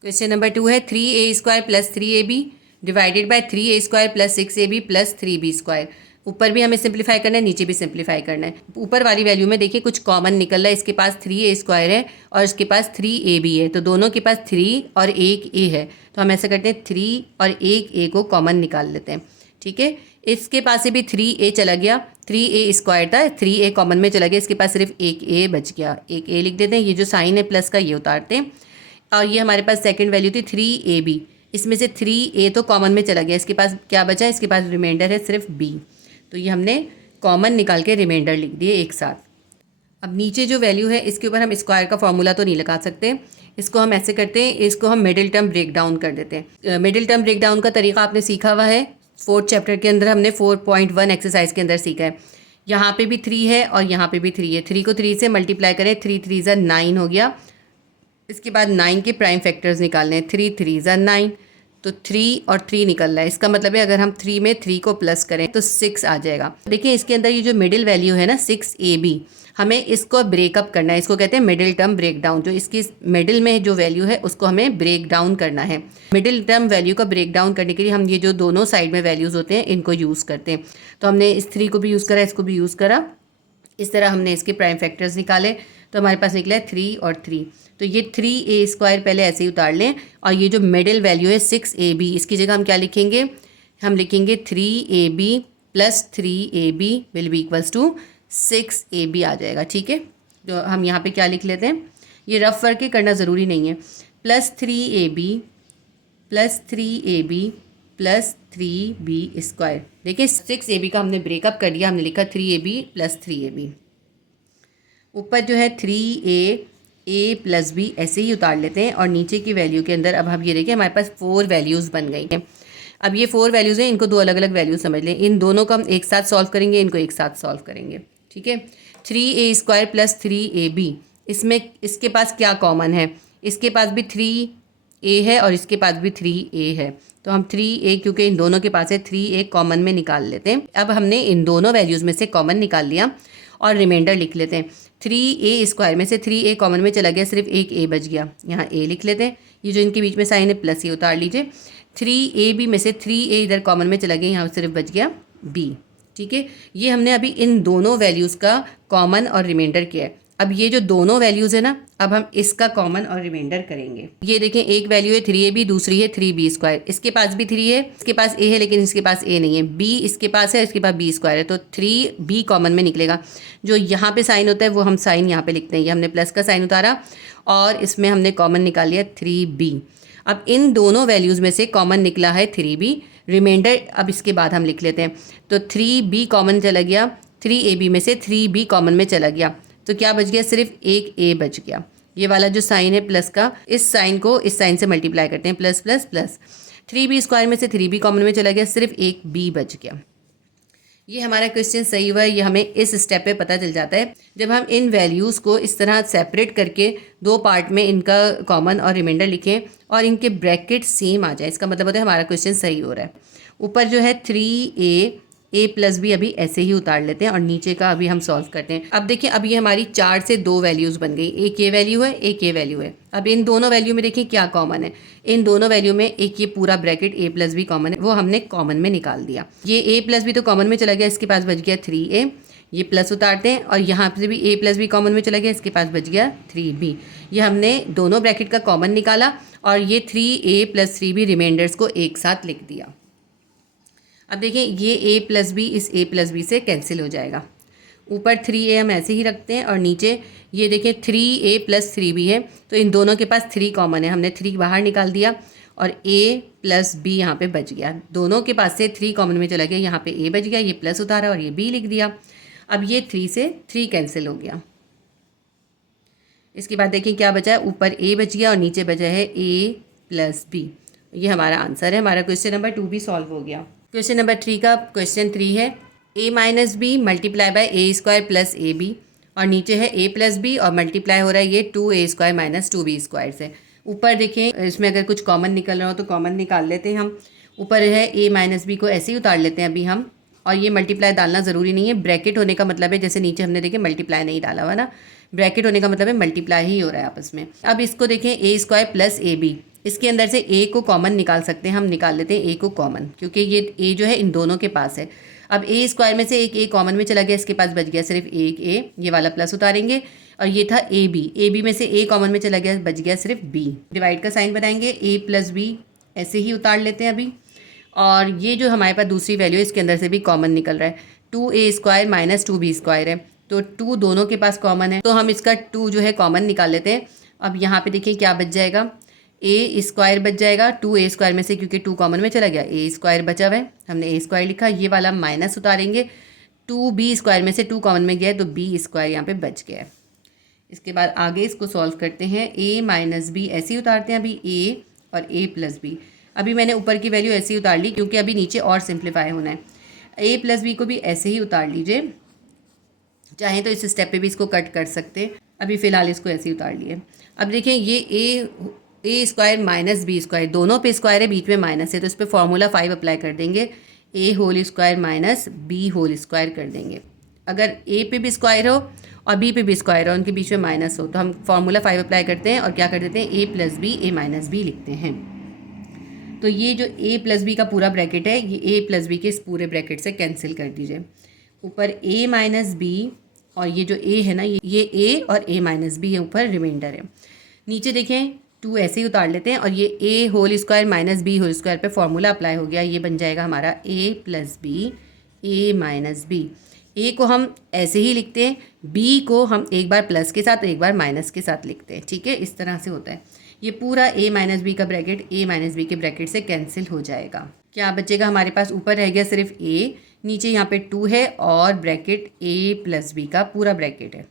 क्वेश्चन नंबर 2 है 3a² plus 3ab divided by 3a² plus 6ab plus 3b²। ऊपर भी हमें सिंप्लीफाई करना है, नीचे भी सिंप्लीफाई करना है। ऊपर वाली वैल्यू में देखिए कुछ कॉमन निकल रहा है, इसके पास 3a² है और इसके पास 3ab है, तो दोनों के पास 3 और एक a है, तो हम ऐसा करते हैं 3 और एक a को कॉमन निकाल लेते हैं। ठीक है, इसके पास से भी 3a चला गया, 3a² था, 3a कॉमन में चला गया, इसके पास सिर्फ एक a बच गया, एक a लिख देते हैं। ये जो साइन है प्लस का ये उतारते हैं, और ये हमारे पास सेकेंड वैल्यू थी 3ab, इसमें से 3a तो कॉमन में चला गया, इसके पास क्या बचा, इसके पास रिमाइंडर है सिर्फ b, तो ये हमने कॉमन निकाल के रिमाइंडर लिख दिए एक साथ। अब नीचे जो वैल्यू है इसके ऊपर हम स्क्वायर का फॉर्मूला तो नहीं लगा सकते, इसको हम ऐसे करते हैं, इसको हम मिडिल टर्म ब्रेक डाउन कर देते हैं। मिडिल टर्म ब्रेक डाउन का तरीका आपने सीखा हुआ है, 4th चैप्टर के अंदर हमने 4.1 एक्सरसाइज के अंदर सीखा है। यहाँ पे भी 3 है और यहाँ पे भी 3 है, 3 को 3 से मल्टीप्लाई करें, 3 3 ज़ा 9 हो गया। इसके बाद 9 के प्राइम फैक्टर्स निकालने हैं, 3 3 ज़ा 9, तो 3 और 3 निकल रहा है। इसका मतलब है अगर हम 3 में 3 को प्लस करें तो 6 आ जाएगा। देखिए इसके अंदर ये जो मिडिल वैल्यू है ना 6ab, हमें इसको ब्रेकअप करना है, इसको कहते हैं मिडिल टर्म ब्रेक डाउन। जो इसकी मिडिल में जो वैल्यू है उसको हमें ब्रेक डाउन करना है। मिडिल टर्म वैल्यू का ब्रेक डाउन करने के लिए हम ये जो दोनों साइड में वैल्यूज़ होते हैं इनको यूज़ करते हैं। तो हमने इस 3 को भी यूज़ करा, इसको भी यूज़ करा, इस तरह हमने इसके प्राइम फैक्टर्स निकाले, तो हमारे पास निकला है 3 और 3। तो ये 3a² पहले ऐसे ही उतार लें, और ये जो मिडिल वैल्यू है 6ab, इसकी जगह हम क्या लिखेंगे, हम लिखेंगे 3ab plus 3ab will be equals to 6ab आ जाएगा। ठीक है, तो हम यहाँ पे क्या लिख लेते हैं, ये रफ वर्क करना ज़रूरी नहीं है, plus 3ab plus 3ab plus 3b²। देखिए 6ab का हमने ब्रेकअप कर दिया, हमने लिखा 3ab प्लस 3ab। ऊपर जो है 3a ए प्लस बी ऐसे ही उतार लेते हैं और नीचे की वैल्यू के अंदर अब हम ये देखिए हमारे पास 4 वैल्यूज़ बन गई हैं। अब ये 4 वैल्यूज़ हैं, इनको 2 अलग अलग वैल्यूज समझ लें। इन दोनों को हम एक साथ सॉल्व करेंगे, इनको एक साथ सॉल्व करेंगे। ठीक है, 3a² प्लस 3ab, इसमें इसके पास क्या कॉमन है? इसके पास भी 3a है और इसके पास भी 3a है, तो हम 3a, क्योंकि इन दोनों के पास है, 3a कॉमन में निकाल लेते हैं। अब हमने इन दोनों वैल्यूज़ में से कॉमन निकाल लिया और रिमाइंडर लिख लेते हैं। 3a² में से 3a कॉमन में चला गया, सिर्फ एक a बच गया, यहाँ a लिख लेते हैं। ये जो इनके बीच में साइन है प्लस, ये उतार लीजिए। 3ab में से 3a इधर कॉमन में चला गया, यहाँ सिर्फ बच गया b। ठीक है, ये हमने अभी इन दोनों वैल्यूज़ का कॉमन और रिमाइंडर किया है। अब ये जो दोनों वैल्यूज़ है ना, अब हम इसका कॉमन और रिमाइंडर करेंगे। ये देखें, एक वैल्यू है 3ab, दूसरी है 3b²। इसके पास भी 3 है, इसके पास a है, लेकिन इसके पास a नहीं है। b इसके पास है, इसके पास b² है, तो 3b कॉमन में निकलेगा। जो यहाँ पे साइन होता है वो हम साइन यहाँ पे लिखते हैं। ये हमने प्लस का साइन उतारा और इसमें हमने कॉमन निकाल लिया 3b। अब इन दोनों वैल्यूज़ में से कॉमन निकला है 3b, रिमाइंडर अब इसके बाद हम लिख लेते हैं। तो 3b कॉमन चला गया, 3ab में से 3b कॉमन में चला गया, तो क्या बच गया? सिर्फ एक a बच गया। ये वाला जो साइन है प्लस का, इस साइन को इस साइन से मल्टीप्लाई करते हैं, प्लस प्लस प्लस। 3b² में से 3b कॉमन में चला गया, सिर्फ एक b बच गया। ये हमारा क्वेश्चन सही हुआ। ये हमें इस स्टेप पे पता चल जाता है, जब हम इन वैल्यूज़ को इस तरह सेपरेट करके 2 पार्ट में इनका कॉमन और रिमाइंडर लिखें और इनके ब्रैकेट सेम आ जाए, इसका मतलब होता है हमारा क्वेश्चन सही हो रहा है। ऊपर जो है 3a प्लस b अभी ऐसे ही उतार लेते हैं और नीचे का अभी हम सॉल्व करते हैं। अब देखिए, अब ये हमारी 4 से 2 वैल्यूज़ बन गई, एक ये वैल्यू है, एक ये वैल्यू है। अब इन दोनों वैल्यू में देखिए क्या कॉमन है। इन दोनों वैल्यू में एक ये पूरा bracket a plus b common है, वो हमने कॉमन में निकाल दिया। ये a प्लस b तो कॉमन में चला गया, इसके पास बच गया 3a। ये प्लस उतारते हैं और यहाँ से भी a प्लस b कॉमन में चला गया, इसके पास बच गया 3b। ये हमने दोनों ब्रैकेट का कॉमन निकाला और ये 3a प्लस 3b रिमाइंडर्स को एक साथ लिख दिया। अब देखिए, ये a प्लस b इस a प्लस b से कैंसिल हो जाएगा। ऊपर 3a हम ऐसे ही रखते हैं और नीचे ये देखिए 3a प्लस 3b है, तो इन दोनों के पास 3 कॉमन है, हमने 3 बाहर निकाल दिया और a प्लस b यहाँ पे बच गया। दोनों के पास से 3 कॉमन में चला गया, यहाँ पे a बच गया, ये प्लस उतारा और ये b लिख दिया। अब ये 3 से 3 कैंसिल हो गया। इसके बाद देखिए क्या बचा है, ऊपर a बच गया और नीचे बचा है a प्लस b। ये हमारा आंसर है। हमारा क्वेश्चन नंबर 2 भी सॉल्व हो गया। क्वेश्चन नंबर 3 का क्वेश्चन 3 है a minus b multiply by a² plus ab, और नीचे है a प्लस b और मल्टीप्लाई हो रहा है ये 2a² माइनस 2b² से। ऊपर देखें, इसमें अगर कुछ कॉमन निकल रहा हो तो कॉमन निकाल लेते हैं हम। ऊपर है a माइनस बी को ऐसे ही उतार लेते हैं अभी हम, और ये मल्टीप्लाई डालना ज़रूरी नहीं है। ब्रैकेट होने का मतलब है, जैसे नीचे हमने देखे मल्टीप्लाई नहीं डाला हुआ ना, ब्रैकेट होने का मतलब है मल्टीप्लाई ही हो रहा है आपस में। अब इसको देखें a² प्लस ab, इसके अंदर से a को कॉमन निकाल सकते हैं, हम निकाल लेते हैं a को कॉमन, क्योंकि ये a जो है इन दोनों के पास है। अब a² में से एक a कॉमन में चला गया, इसके पास बच गया सिर्फ एक a, ये वाला प्लस उतारेंगे। और ये था ab में से a कॉमन में चला गया, बच गया सिर्फ b। डिवाइड का साइन बनाएंगे, a प्लस b ऐसे ही उतार लेते हैं अभी। और ये जो हमारे पास दूसरी वैल्यू है, इसके अंदर से भी कॉमन निकल रहा है, 2a² माइनस 2b² है, तो 2 दोनों के पास कॉमन है, तो हम इसका 2 जो है कॉमन निकाल लेते हैं। अब यहाँ पे देखिए क्या बच जाएगा, a² बच जाएगा 2a² में से, क्योंकि 2 कॉमन में चला गया, a² बचा हुआ है, हमने a² लिखा। ये वाला माइनस उतारेंगे, 2b² में से 2 कॉमन में गया है, तो b² यहाँ पे बच गया है। इसके बाद आगे इसको सॉल्व करते हैं। a माइनस बी ऐसे ही उतारते हैं अभी, a और a प्लस बी। अभी मैंने ऊपर की वैल्यू ऐसे ही उतार ली, क्योंकि अभी नीचे और सिंप्लीफाई होना है। a प्लस बी को भी ऐसे ही उतार लीजिए, चाहें तो इस स्टेप पे भी इसको कट कर सकते हैं, अभी फ़िलहाल इसको ऐसे ही उतार लिए। अब देखें, ये a² माइनस b², दोनों पे स्क्वायर है, बीच में माइनस है, तो इस पर फॉर्मूला 5 अप्लाई कर देंगे, a² माइनस b² कर देंगे। अगर a पे भी स्क्वायर हो और b पे भी स्क्वायर हो, उनके बीच में माइनस हो, तो हम फॉर्मूला 5 अप्लाई करते हैं और क्या कर देते हैं, a plus b a minus b लिखते हैं। तो ये जो a प्लस बी का पूरा ब्रैकेट है, ये a प्लस बी के इस पूरे ब्रैकेट से कैंसिल कर दीजिए। ऊपर a माइनस बी और ये जो a है ना, ये a और a माइनस बी है, ऊपर रिमाइंडर है। नीचे देखें 2 ऐसे ही उतार लेते हैं और ये a² माइनस b² पे फॉर्मूला अप्लाई हो गया। ये बन जाएगा हमारा a plus b a minus b. a को हम ऐसे ही लिखते हैं, b को हम एक बार प्लस के साथ और एक बार माइनस के साथ लिखते हैं। ठीक है, इस तरह से होता है। ये पूरा a माइनस बी का ब्रैकेट a माइनस बी के ब्रैकेट से कैंसिल हो जाएगा। क्या बचेगा हमारे पास, ऊपर रह गया सिर्फ a, नीचे यहाँ पे 2 है और ब्रैकेट a प्लस बी का पूरा ब्रैकेट है,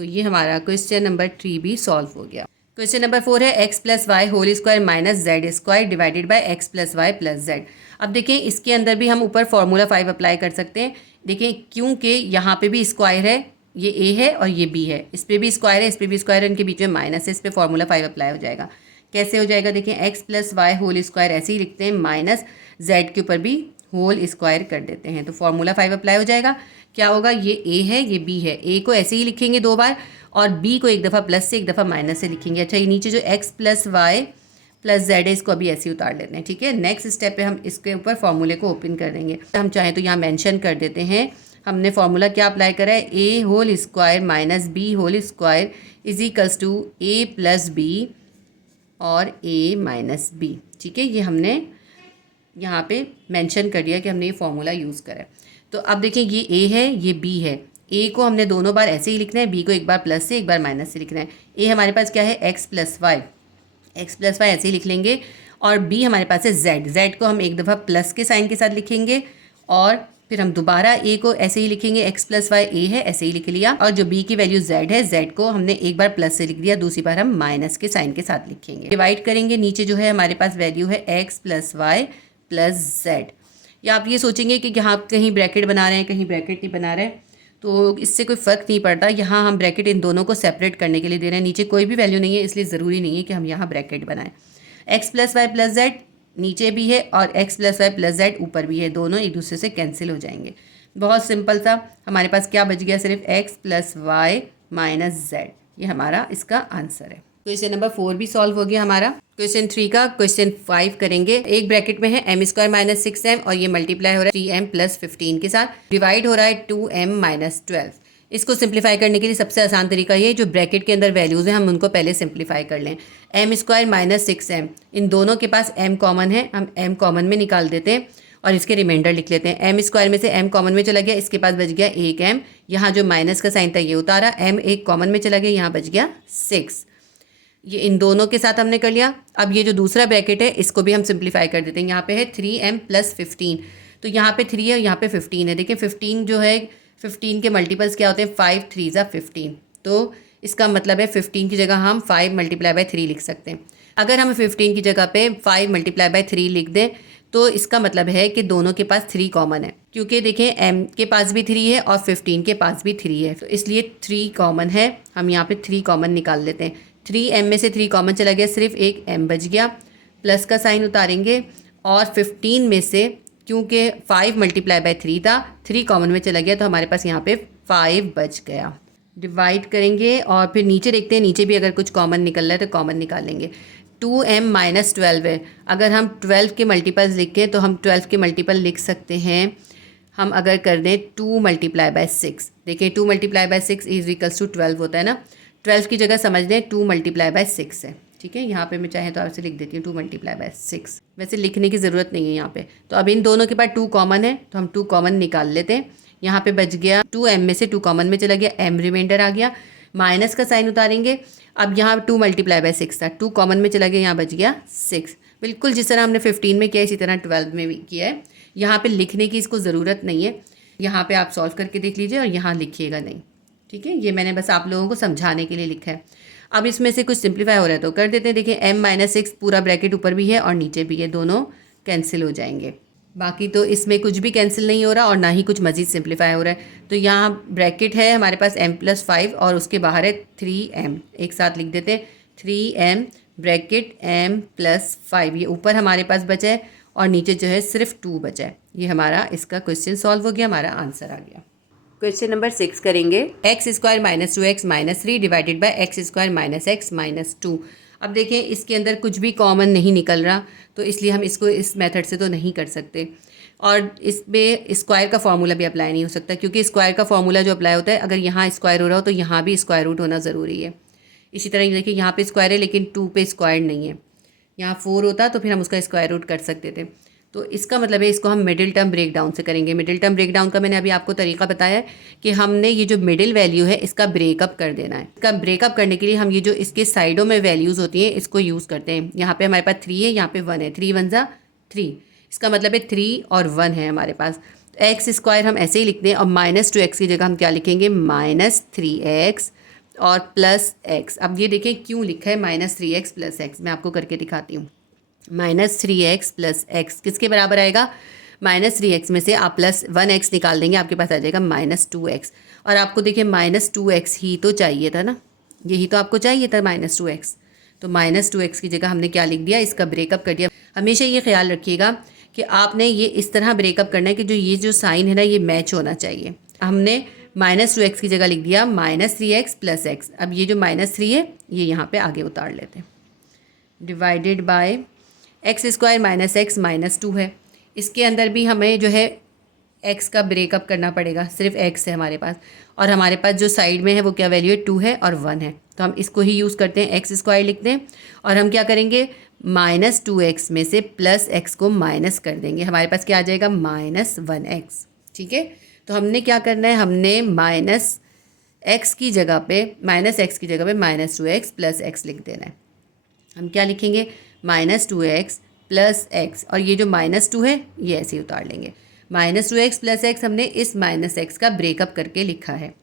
तो ये हमारा क्वेश्चन नंबर 3 भी सॉल्व हो गया। क्वेश्चन नंबर 4 है x plus y whole square minus z square divided by x plus y plus z. अब देखिए इसके अंदर भी हम ऊपर फार्मूला 5 अप्लाई कर सकते हैं। देखिए क्योंकि यहाँ पे भी स्क्वायर है, ये a है और ये b है, इस पर भी स्क्वायर है, इस पर भी स्क्वायर है, इनके बीच में माइनस है, इस पर फार्मूला 5 अप्लाई हो जाएगा। कैसे हो जाएगा देखिए, x plus y whole square ऐसे ही लिखते हैं, माइनस जेड के ऊपर भी होल स्क्वायर कर देते हैं, तो फार्मूला 5 अप्लाई हो जाएगा। क्या होगा, ये a है ये b है, a को ऐसे ही लिखेंगे 2 बार और b को एक दफ़ा प्लस से एक दफ़ा माइनस से लिखेंगे। अच्छा, ये नीचे जो x plus y plus z है इसको अभी ऐसे ही उतार लेते हैं। ठीक है, नेक्स्ट स्टेप पे हम इसके ऊपर फॉर्मूले को ओपन कर देंगे। हम चाहें तो यहाँ मेंशन कर देते हैं, हमने फार्मूला क्या अप्लाई करा है, a whole square minus b whole square is equals to a plus b और a माइनस बी। ठीक है, ये हमने यहाँ पे मेंशन कर दिया कि हमने ये फार्मूला यूज़ करा है। तो अब देखिए ये a है ये b है, a को हमने दोनों बार ऐसे ही लिखना है, b को एक बार प्लस से एक बार माइनस से लिखना है। a हमारे पास क्या है, x प्लस वाई ऐसे ही लिख लेंगे और b हमारे पास है z को हम एक दफ़ा प्लस के साइन के साथ लिखेंगे और फिर हम दोबारा a को ऐसे ही लिखेंगे, x प्लस वाई a है ऐसे ही लिख लिया, और जो b की वैल्यू z है, z को हमने एक बार प्लस से लिख दिया, दूसरी बार हम माइनस के साइन के साथ लिखेंगे। डिवाइड करेंगे, नीचे जो है हमारे पास वैल्यू है x plus y plus z. या आप ये सोचेंगे कि यहाँ कहीं ब्रैकेट बना रहे हैं कहीं ब्रैकेट नहीं बना रहे हैं, तो इससे कोई फ़र्क नहीं पड़ता। यहाँ हम ब्रैकेट इन दोनों को सेपरेट करने के लिए दे रहे हैं, नीचे कोई भी वैल्यू नहीं है इसलिए ज़रूरी नहीं है कि हम यहाँ ब्रैकेट बनाएं। x plus y plus z नीचे भी है और x plus y plus z ऊपर भी है, दोनों एक दूसरे से कैंसिल हो जाएंगे। बहुत सिंपल सा, हमारे पास क्या बच गया, सिर्फ x plus y minus z, ये हमारा इसका आंसर है। क्वेश्चन नंबर 4 भी सॉल्व हो गया हमारा। क्वेश्चन 3 का क्वेश्चन 5 करेंगे। एक ब्रैकेट में है m स्क्वायर माइनस 6m और ये मल्टीप्लाई हो रहा है 3m प्लस 15 के साथ, डिवाइड हो रहा है 2m माइनस 12। इसको सिंप्लीफाई करने के लिए सबसे आसान तरीका ये, जो ब्रैकेट के अंदर वैल्यूज़ हैं हम उनको पहले सिंप्लीफाई कर लें। m स्क्वायर माइनस 6m, इन दोनों के पास m कॉमन है, हम m कॉमन में निकाल देते हैं और इसके रिमाइंडर लिख लेते हैं। m स्क्वायर में से m कॉमन में चला गया, इसके पास बच गया 1m, यहाँ जो माइनस का साइन था ये उतारा, m एक कॉमन में चला गया, यहाँ बच गया 6। ये इन दोनों के साथ हमने कर लिया। अब ये जो दूसरा ब्रैकेट है इसको भी हम सिंप्लीफाई कर देते हैं। यहाँ पे है 3m प्लस 15, तो यहाँ पे 3 है और यहाँ पे 15 है। देखिए 15 जो है, 15 के मल्टीपल्स क्या होते हैं, 5 3 ज़ा 15, तो इसका मतलब है 15 की जगह हम 5 मल्टीप्लाई बाय 3 लिख सकते हैं। अगर हम 15 की जगह पे 5 मल्टीप्लाई बाय 3 लिख दें तो इसका मतलब है कि दोनों के पास 3 कॉमन है, क्योंकि देखिए m के पास भी 3 है और 15 के पास भी 3 है, तो इसलिए 3 कॉमन है। हम यहाँ पे 3 कॉमन निकाल लेते हैं। 3m में से 3 कॉमन चला गया, सिर्फ एक m बच गया, प्लस का साइन उतारेंगे और 15 में से क्योंकि 5 मल्टीप्लाई बाय 3 था, 3 कॉमन में चला गया तो हमारे पास यहाँ पे 5 बच गया। डिवाइड करेंगे और फिर नीचे देखते हैं, नीचे भी अगर कुछ कॉमन निकल रहा है तो कॉमन निकालेंगे। 2m माइनस 12 है, अगर हम 12 के मल्टीपल्स लिखें तो हम 12 के मल्टीपल लिख सकते हैं। हम अगर कर दें 2 मल्टीप्लाई बाय 6, देखिए 2 multiply by 6 is equals to 12 होता है ना, 12 की जगह समझ लें 2 मल्टीप्लाई बाय 6 है। ठीक है, यहाँ पे मैं चाहे तो आपसे लिख देती हूँ 2 मल्टीप्लाई बाय 6, वैसे लिखने की ज़रूरत नहीं है यहाँ पे। तो अब इन दोनों के पास 2 कॉमन है तो हम 2 कॉमन निकाल लेते हैं। यहाँ पे बच गया 2m में से 2 कॉमन में चला गया, m रिमाइंडर आ गया, माइनस का साइन उतारेंगे। अब यहाँ 2 मल्टीप्लाई बाय 6 था, 2 कॉमन में चला गया, यहाँ बच गया 6। बिल्कुल जिस तरह हमने 15 में किया इसी तरह 12 में भी किया है। यहाँ पे लिखने की इसको ज़रूरत नहीं है, यहाँ पे आप सॉल्व करके देख लीजिए और यहाँ लिखिएगा नहीं। ठीक है, ये मैंने बस आप लोगों को समझाने के लिए लिखा है। अब इसमें से कुछ सिंप्लीफाई हो रहा है तो कर देते हैं। देखिए m माइनस 6 पूरा ब्रैकेट ऊपर भी है और नीचे भी है, दोनों कैंसिल हो जाएंगे। बाकी तो इसमें कुछ भी कैंसिल नहीं हो रहा और ना ही कुछ मज़ीद सिंप्लीफाई हो रहा है। तो यहाँ ब्रैकेट है हमारे पास m प्लस 5 और उसके बाहर है 3m, एक साथ लिख देते हैं 3m ब्रैकेट m प्लस 5, ये ऊपर हमारे पास बचा है और नीचे जो है सिर्फ 2 बचा है। ये हमारा इसका क्वेश्चन सॉल्व हो गया, हमारा आंसर आ गया। क्वेश्चन नंबर 6 करेंगे। X square minus 2x minus 3 divided by x square minus x minus 2। अब देखें इसके अंदर कुछ भी कॉमन नहीं निकल रहा, तो इसलिए हम इसको इस मेथड से तो नहीं कर सकते और इसमें स्क्वायर का फार्मूला भी अप्लाई नहीं हो सकता, क्योंकि स्क्वायर का फार्मूला जो अप्लाई होता है, अगर यहाँ स्क्वायर हो रहा हो तो यहाँ भी स्क्वायर रूट होना ज़रूरी है। इसी तरह देखिए यहाँ पे स्क्वायर है लेकिन 2 पे स्क्वायर नहीं है, यहाँ 4 होता तो फिर हम उसका स्क्वायर रूट कर सकते थे। तो इसका मतलब है इसको हम मिडिल टर्म ब्रेक डाउन से करेंगे। मिडिल टर्म ब्रेक डाउन का मैंने अभी आपको तरीका बताया है कि हमने ये जो मिडिल वैल्यू है इसका ब्रेकअप कर देना है। इसका ब्रेकअप करने के लिए हम ये जो इसके साइडों में वैल्यूज़ होती हैं इसको यूज़ करते हैं। यहाँ पे हमारे पास 3 है, यहाँ पे 1 है, 3 1 ज़ा 3, इसका मतलब है 3 और 1 है हमारे पास। एक्स स्क्वायर हम ऐसे ही लिखते हैं और माइनस 2x की जगह हम क्या लिखेंगे, माइनस 3x और प्लस एक्स। अब ये देखें क्यों लिखा है -3x प्लस एक्स, मैं आपको करके दिखाती हूँ। -3x प्लस एक्स किसके बराबर आएगा? -3x में से आप +1x निकाल देंगे, आपके पास आ जाएगा -2x। और आपको देखिए -2x ही तो चाहिए था ना, यही तो आपको चाहिए था -2x। तो -2x की जगह हमने क्या लिख दिया, इसका ब्रेकअप कर दिया। हमेशा ये ख्याल रखिएगा कि आपने ये इस तरह ब्रेकअप करना है कि ये जो साइन है ना ये मैच होना चाहिए। हमने -2x की जगह लिख दिया -3x प्लस एक्स। अब ये जो -3 है ये यहाँ पे आगे उतार लेते हैं, डिवाइडेड बाय x² - x -2 है। इसके अंदर भी हमें जो है x का ब्रेकअप करना पड़ेगा, सिर्फ x है हमारे पास, और हमारे पास जो साइड में है वो क्या वैल्यू है, 2 है और 1 है। तो हम इसको ही यूज़ करते हैं, x² लिखते हैं और हम क्या करेंगे, -2x में से प्लस x को माइनस कर देंगे, हमारे पास क्या आ जाएगा -1x। ठीक है, तो हमने क्या करना है, हमने -x की जगह पे -2x प्लस x लिख देना है। हम क्या लिखेंगे, -2x प्लस एक्स, और ये जो -2 है ये ऐसे ही उतार लेंगे। -2x प्लस एक्स हमने इस -x का ब्रेकअप करके लिखा है।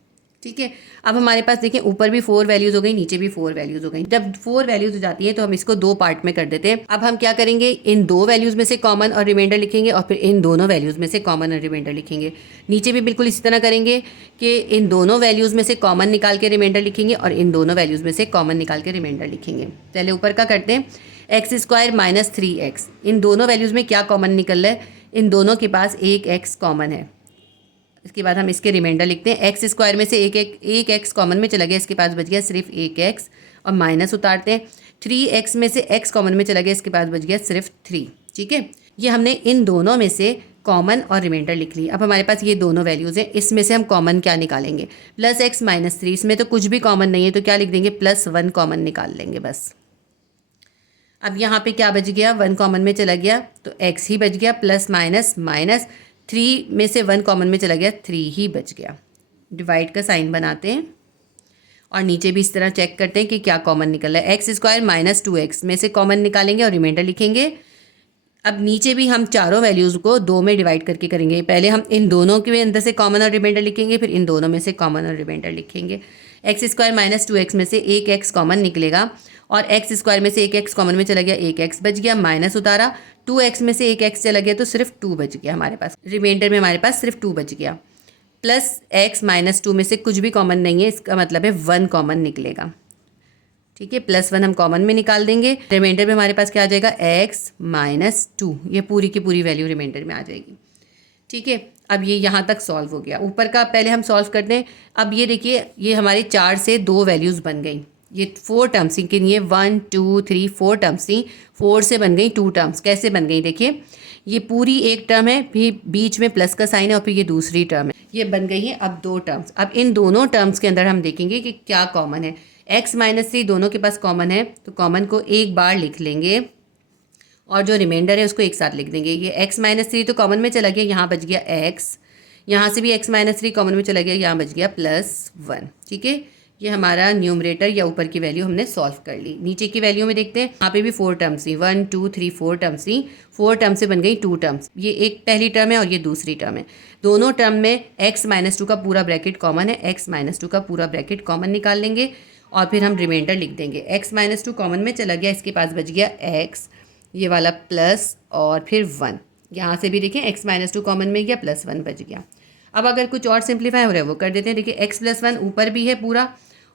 ठीक है, अब हमारे पास देखिए ऊपर भी 4 वैल्यूज़ हो गई, नीचे भी 4 वैल्यूज़ हो गई। जब 4 वैल्यूज़ हो जाती हैं तो हम इसको 2 पार्ट में कर देते हैं। अब हम क्या करेंगे, इन 2 वैल्यूज़ में से कॉमन और रिमाइंडर लिखेंगे और फिर इन दोनों वैल्यूज़ में से कॉमन और रिमाइंडर लिखेंगे। नीचे भी बिल्कुल इसी तरह करेंगे कि इन दोनों वैल्यूज़ में से कॉमन निकाल के रिमाइंडर लिखेंगे और इन दोनों वैल्यूज़ में से कॉमन निकाल के रिमाइंडर लिखेंगे। पहले ऊपर का करते हैं, x² - 3x, इन दोनों वैल्यूज़ में क्या कॉमन निकल रहा है, इन दोनों के पास एक x कॉमन है। इसके बाद हम इसके रिमाइंडर लिखते हैं, x² में से एक x कॉमन में चला गया, इसके पास बच गया सिर्फ एक x और माइनस उतारते हैं। 3x में से x कॉमन में चला गया, इसके पास बच गया सिर्फ 3। ठीक है, ये हमने इन दोनों में से कॉमन और रिमाइंडर लिख ली। अब हमारे पास ये दोनों वैल्यूज़ हैं, इसमें से हम कॉमन क्या निकालेंगे, +x - 3, इसमें तो कुछ भी कॉमन नहीं है तो क्या लिख देंगे, +1 कॉमन निकाल लेंगे बस। अब यहाँ पे क्या बच गया, 1 कॉमन में चला गया तो x ही बच गया, प्लस माइनस माइनस 3 में से 1 कॉमन में चला गया, 3 ही बच गया। डिवाइड का साइन बनाते हैं और नीचे भी इस तरह चेक करते हैं कि क्या कॉमन निकल रहा है। x² - 2x में से कॉमन निकालेंगे और रिमाइंडर लिखेंगे। अब नीचे भी हम चारों वैल्यूज़ को 2 में डिवाइड करके करेंगे। पहले हम इन दोनों के अंदर से कॉमन और रिमाइंडर लिखेंगे, फिर इन दोनों में से कॉमन और रिमाइंडर लिखेंगे। x² - 2x में से एक x कॉमन निकलेगा और x² में से एक x कॉमन में चला गया, एक x बच गया, माइनस उतारा, 2x में से एक x चला गया तो सिर्फ 2 बच गया हमारे पास, रिमाइंडर में हमारे पास सिर्फ 2 बच गया। प्लस x - 2 में से कुछ भी कॉमन नहीं है, इसका मतलब है 1 कॉमन निकलेगा। ठीक है, +1 हम कॉमन में निकाल देंगे, रिमाइंडर में हमारे पास क्या आ जाएगा, x - 2, ये पूरी की पूरी वैल्यू रिमाइंडर में आ जाएगी। ठीक है, अब ये यहाँ तक सॉल्व हो गया। ऊपर का पहले हम सॉल्व करते हैं। अब ये देखिए, ये हमारे 4 से 2 वैल्यूज़ बन गई, ये 4 टर्म्स थी, कि ये 1 2 3 4 टर्म्स थी, 4 से बन गई 2 टर्म्स। कैसे बन गई, देखिए ये पूरी एक टर्म है, फिर बीच में प्लस का साइन है और फिर ये दूसरी टर्म है, ये बन गई है अब 2 टर्म्स। अब इन दोनों टर्म्स के अंदर हम देखेंगे कि क्या कॉमन है। x - 3 दोनों के पास कॉमन है तो कॉमन को एक बार लिख लेंगे और जो रिमाइंडर है उसको एक साथ लिख देंगे। ये x - 3 तो कॉमन में चला गया, यहाँ बच गया x, यहाँ से भी x - 3 कॉमन में चला गया, यहाँ बच गया +1। ठीक है, ये हमारा न्यूमरेटर या ऊपर की वैल्यू हमने सॉल्व कर ली। नीचे की वैल्यू में देखते हैं, यहाँ पे भी 4 टर्म्स थी, 1 2 3 4 टर्म्स थी, 4 टर्म से बन गई 2 टर्म्स। ये एक पहली टर्म है और ये दूसरी टर्म है। दोनों टर्म में x - 2 का पूरा ब्रैकेट कॉमन है, x - 2 का पूरा ब्रैकेट कॉमन निकाल लेंगे और फिर हम रिमाइंडर लिख देंगे। x - 2 कॉमन में चला गया, इसके पास बच गया x, ये वाला प्लस और फिर 1, यहाँ से भी देखें x - 2 कॉमन में गया, +1 बच गया। अब अगर कुछ और सिंप्लीफाई हो रहा है वो कर देते हैं। देखिए x + 1 ऊपर भी है पूरा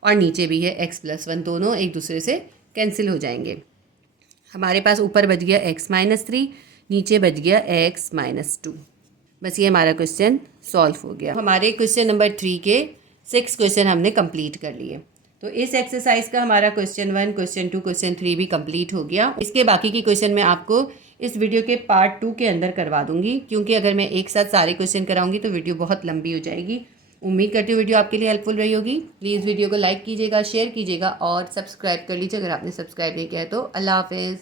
और नीचे भी है, x + 1 दोनों एक दूसरे से कैंसिल हो जाएंगे। हमारे पास ऊपर बच गया x - 3, नीचे बच गया x - 2। बस ये हमारा क्वेश्चन सॉल्व हो गया। हमारे क्वेश्चन नंबर 3 के 6 क्वेश्चन हमने कंप्लीट कर लिए। तो इस एक्सरसाइज का हमारा क्वेश्चन 1, क्वेश्चन 2, क्वेश्चन 3 भी कंप्लीट हो गया। इसके बाकी की क्वेश्चन मैं आपको इस वीडियो के पार्ट 2 के अंदर करवा दूंगी, क्योंकि अगर मैं एक साथ सारे क्वेश्चन कराऊंगी तो वीडियो बहुत लंबी हो जाएगी। उम्मीद करती हूँ वीडियो आपके लिए हेल्पफुल रही होगी। प्लीज़ वीडियो को लाइक कीजिएगा, शेयर कीजिएगा और सब्सक्राइब कर लीजिए अगर आपने सब्सक्राइब नहीं किया है तो। अल्लाह हाफिज़।